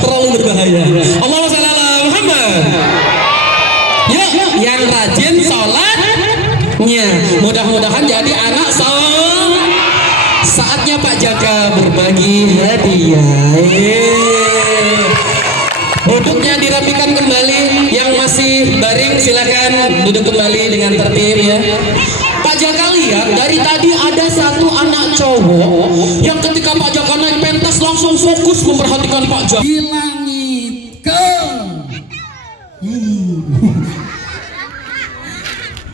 Terlalu berbahaya. Allahumma sholli ala Muhammad. Ya, yang rajin sholatnya. Mudah-mudahan jadi anak saatnya Pak Jaka berbagi hadiah. Duduknya dirapikan kembali. Yang masih baring silakan duduk kembali dengan tertib ya. Pak Jaka lihat dari tadi ada satu anak cowok yang ketika Pak Jaka naik pentas langsung fokus memperhatikan Pak Jaka. Di langit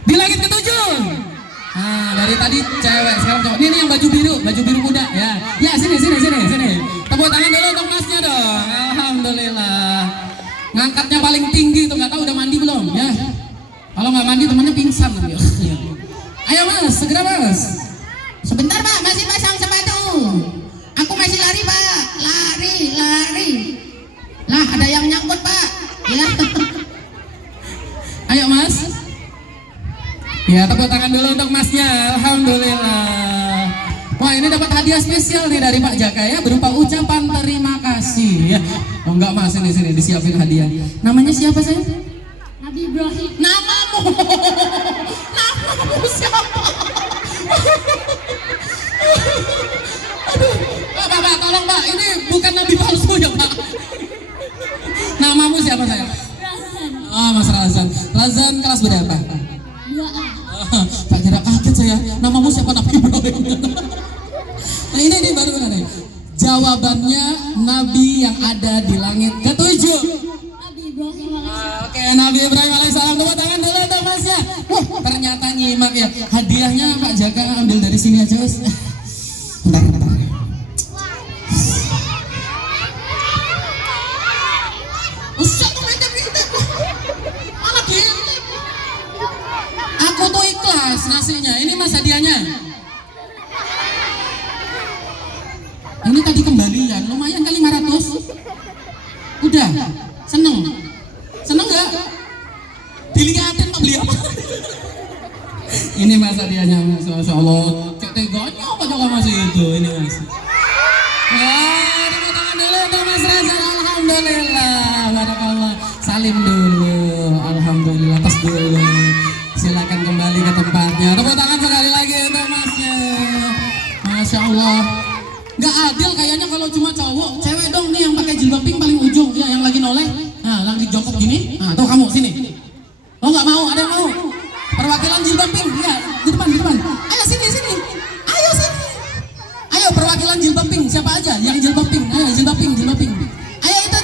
di langit ketujuh. Nah, dari tadi cewek, sekarang cowok. Ini yang baju biru muda ya. Ya, sini. Tepuk tangan dulu untuk masnya dong. Alhamdulillah. Ngangkatnya paling tinggi tuh, nggak tahu udah mandi belum ya. Kalau nggak mandi temannya pingsan nanti. Ayo Mas, segera Mas. Sebentar Pak, masih pasang sepatu. Aku masih lari Pak, lari. Lah ada yang nyangkut Pak. Ya. Ayo Mas. Ya, tepuk tangan dulu untuk Masnya. Alhamdulillah. Wah, ini dapat hadiah spesial nih dari Pak Jaka ya, berupa ucapan terima kasih ya. Oh enggak Mas, sini disiapin hadiah. Namanya siapa saya? Nabi Ibrahim. Namamu siapa? Aduh, Pak, tolong Pak, ini bukan nabi palsu ya Pak. Namamu siapa saya? Razan. Oh, Mas Razan. Razan kelas berapa? 2A. Tak kira kaget saya. Namamu siapa Nabi Ibrahim? Nah ini baru nih. Jawabannya nabi yang ada di langit ketujuh. Nabi Ibrahim. Oke, Nabi Ibrahim alaihissalam. Tepuk tangan dulu untuk Masnya. Wah, ternyata nyimak ya. Hadiahnya Pak Jaka ambil dari sini aja, Mas. Bentar. Usah tuh ngintip. Malah diintip. Ini tadi kembalian, lumayan kali 500. Udah, seneng? Seneng nggak? Dilihatin mau beli apa? Ini mas hadiahnya, masya Allah. Cek tegonya apa juga masih itu, ini mas. Wah, tepuk tangan dulu untuk Mas Reza, alhamdulillah. Barakallah. Salim dulu, alhamdulillah. Tas dulu. Silakan kembali ke tempatnya. Tepuk tangan sekali lagi untuk masnya. Masya Allah. Nggak adil kayaknya kalau cuma cowok, cewek dong nih yang pakai jilbab pink paling ujung, ya yang lagi noleh. Nah, lagi jongkok gini. Nah, tuh kamu sini. Oh nggak mau, ada yang mau? Perwakilan jilbab pink, ya di depan. Ayo sini. Ayo sini. Ayo perwakilan jilbab pink, siapa aja yang jilbab pink? Ayo jilbab pink. Ayo itu.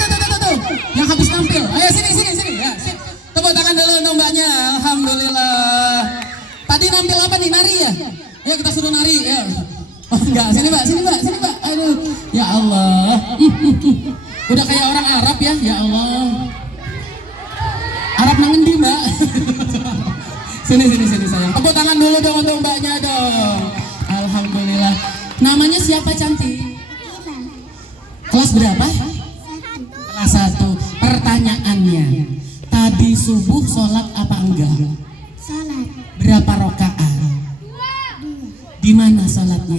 Yang habis nampil. Ayo sini. Ya, sini. Tepuk tangan dulu untuk mbaknya. Alhamdulillah. Tadi nampil apa nih? Nari ya? Ayo kita suruh nari ya. Oh enggak, sini mbak. Aduh, ya Allah. Udah kayak orang Arab ya, ya Allah. Arab nangendi mbak. Sini sayang. Tepuk tangan dulu dong untuk mbaknya dong. Alhamdulillah. Namanya siapa cantik? Kelas berapa? Kelas 1. Pertanyaannya, tadi subuh sholat apa enggak? Salat. Berapa rakaat? Di mana sholatnya?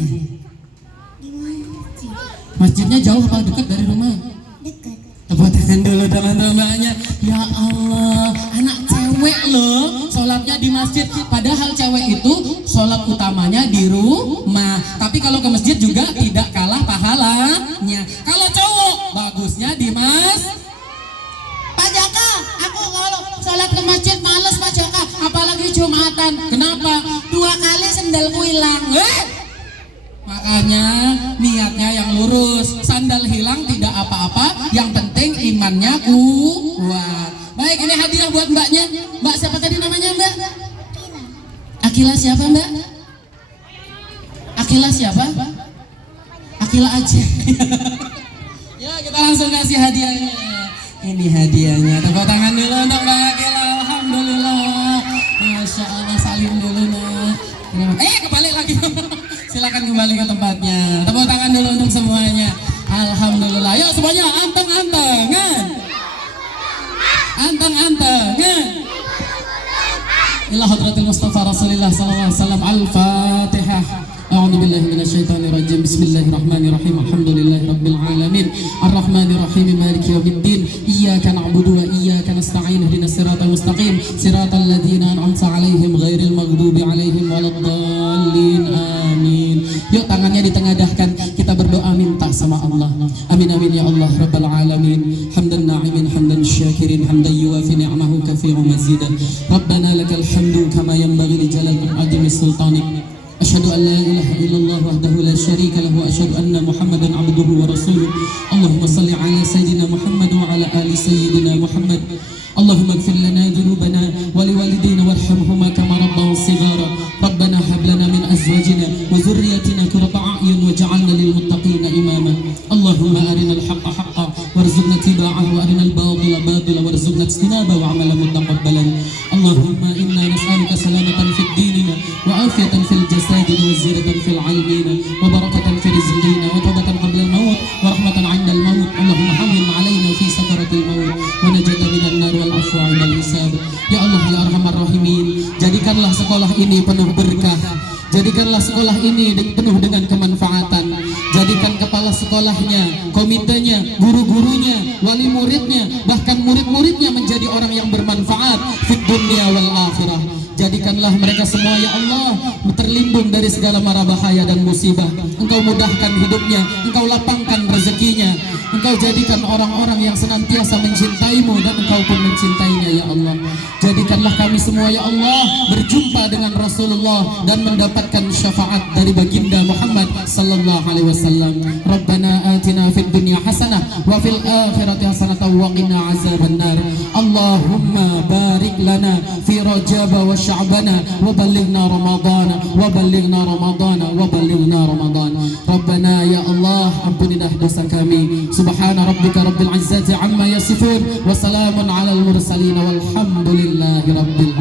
Di masjid. Masjidnya jauh apa dekat dari rumah? Dekat. Tepuk tangan dulu teman-temannya. Ya Allah, anak cewek loh sholatnya di masjid. Padahal cewek itu sholat utamanya di rumah. Tapi kalau ke masjid juga tidak kalah pahalanya. Kalau cowok bagusnya di Pak Jaka, aku kalau sholat ke masjid males Pak Jaka, apalagi Jumatan. Kenapa? 2 kali sendalku hilang. Makanya niatnya yang lurus. Sandal hilang tidak apa-apa, yang penting imannya kuat. Baik, ini hadiah buat mbaknya. Mbak siapa tadi namanya mbak? Akila siapa mbak? Akila siapa? Akila aja. Ya kita langsung kasih hadiahnya. Ini hadiahnya. Tepuk tangan dulu untuk Mbak Akila. Alhamdulillah. Masya Allah, salim dulu nak. Kebalik lagi. Silakan kembali ke tempatnya. Tepuk tangan dulu untuk semuanya. Alhamdulillah. Yuk semuanya anteng-antengan. Anteng-antengan. Ila hadratil Mustafa Rasulillah sallallahu alaihi wasallam. Al-Fatihah. A'udzu billahi minasyaitonir rajim. Bismillahirrahmanirrahim. Alhamdulillahi rabbil alamin. Arrahmanir rahim. Maliki yaumiddin. Iyyaka na'budu wa iyyaka nasta'in. Ihdinas siratal mustaqim. Siratal ladzina an'amta 'alaihim ghairil maghdubi 'alaihim waladdallin. Amin. Yuk tangannya ditengadahkan, kita berdoa minta sama Allah. Amin amin ya Allah rabbal alamin. Hamdan na'imin hamdan syakirin hamdan yuwafi ni'amahu katsiran mazidan. Rabbana lakal hamdu kama yanbaghi li jalali 'azimi sultanik. Asyhadu an la ilaha illallah wahdahu la syarika lahu wa asyhadu anna Muhammadan abduhu wa rasuluh. Allahumma salli ala sayyidina Muhammad wa ala ali sayyidina Muhammad. Allahumma ighfir lana dhunubana wa liwalidayna warhamhuma kama rabbawna shighara. Rabbana hab lana min azwajina wa dhurriyyatina qurrata a'yun waj'alna lil muttaqina imama. Allahumma arinal haqqa haqqan warzuqna ittiba'ahu wa arinal batila batila warzuqna ijtinabahu wa 'amalan mutaqabbalan. Allahumma inna nas'aluka salamatan fid dinina wa afiyatan fil jasadina wa ziyadatan fil 'ilmina wa barakatan fi rizqina wa tawbatan qabla al-maut wa rahmatan 'inda al-maut. Allahumma hawwin 'alaina fi sakaratil maut wa najatan minan nar wal afwa 'inda al-hisab. Ya Allah ya arhamar rahimin, jadikanlah sekolah ini penuh berkah. Jadikanlah sekolah ini penuh dengan kemanfaatan. Jadikan kepala sekolahnya, komitenya, guru-gurunya, wali muridnya, bahkan murid-muridnya menjadi orang yang bermanfaat fid dunya wal akhirah. Jadikanlah mereka semua ya Allah terlindung dari segala mara bahaya dan musibah. Engkau mudahkan hidupnya, Engkau lapangkan rezekinya. Engkau jadikan orang-orang yang senantiasa mencintaimu dan Engkau pun mencintainya ya Allah. Jadikanlah kami semua ya Allah berjumpa dengan Rasulullah dan mendapatkan syafaat dari baginda Muhammad sallallahu alaihi wasallam. Rabbana atina fid dunya hasanah wa fil akhirati hasanah wa qina azabannar. Allahumma barik lana fi Rajab wa Sya'bana wa ballighna Ramadana wa ballighna Ramadana wa ballighna Ramadana. Rabbana ya Allah ampunilah dosa kami. Subhana rabbika rabbil izzati amma yasifun wa salamun alal mursalin walhamdulillahi rabbil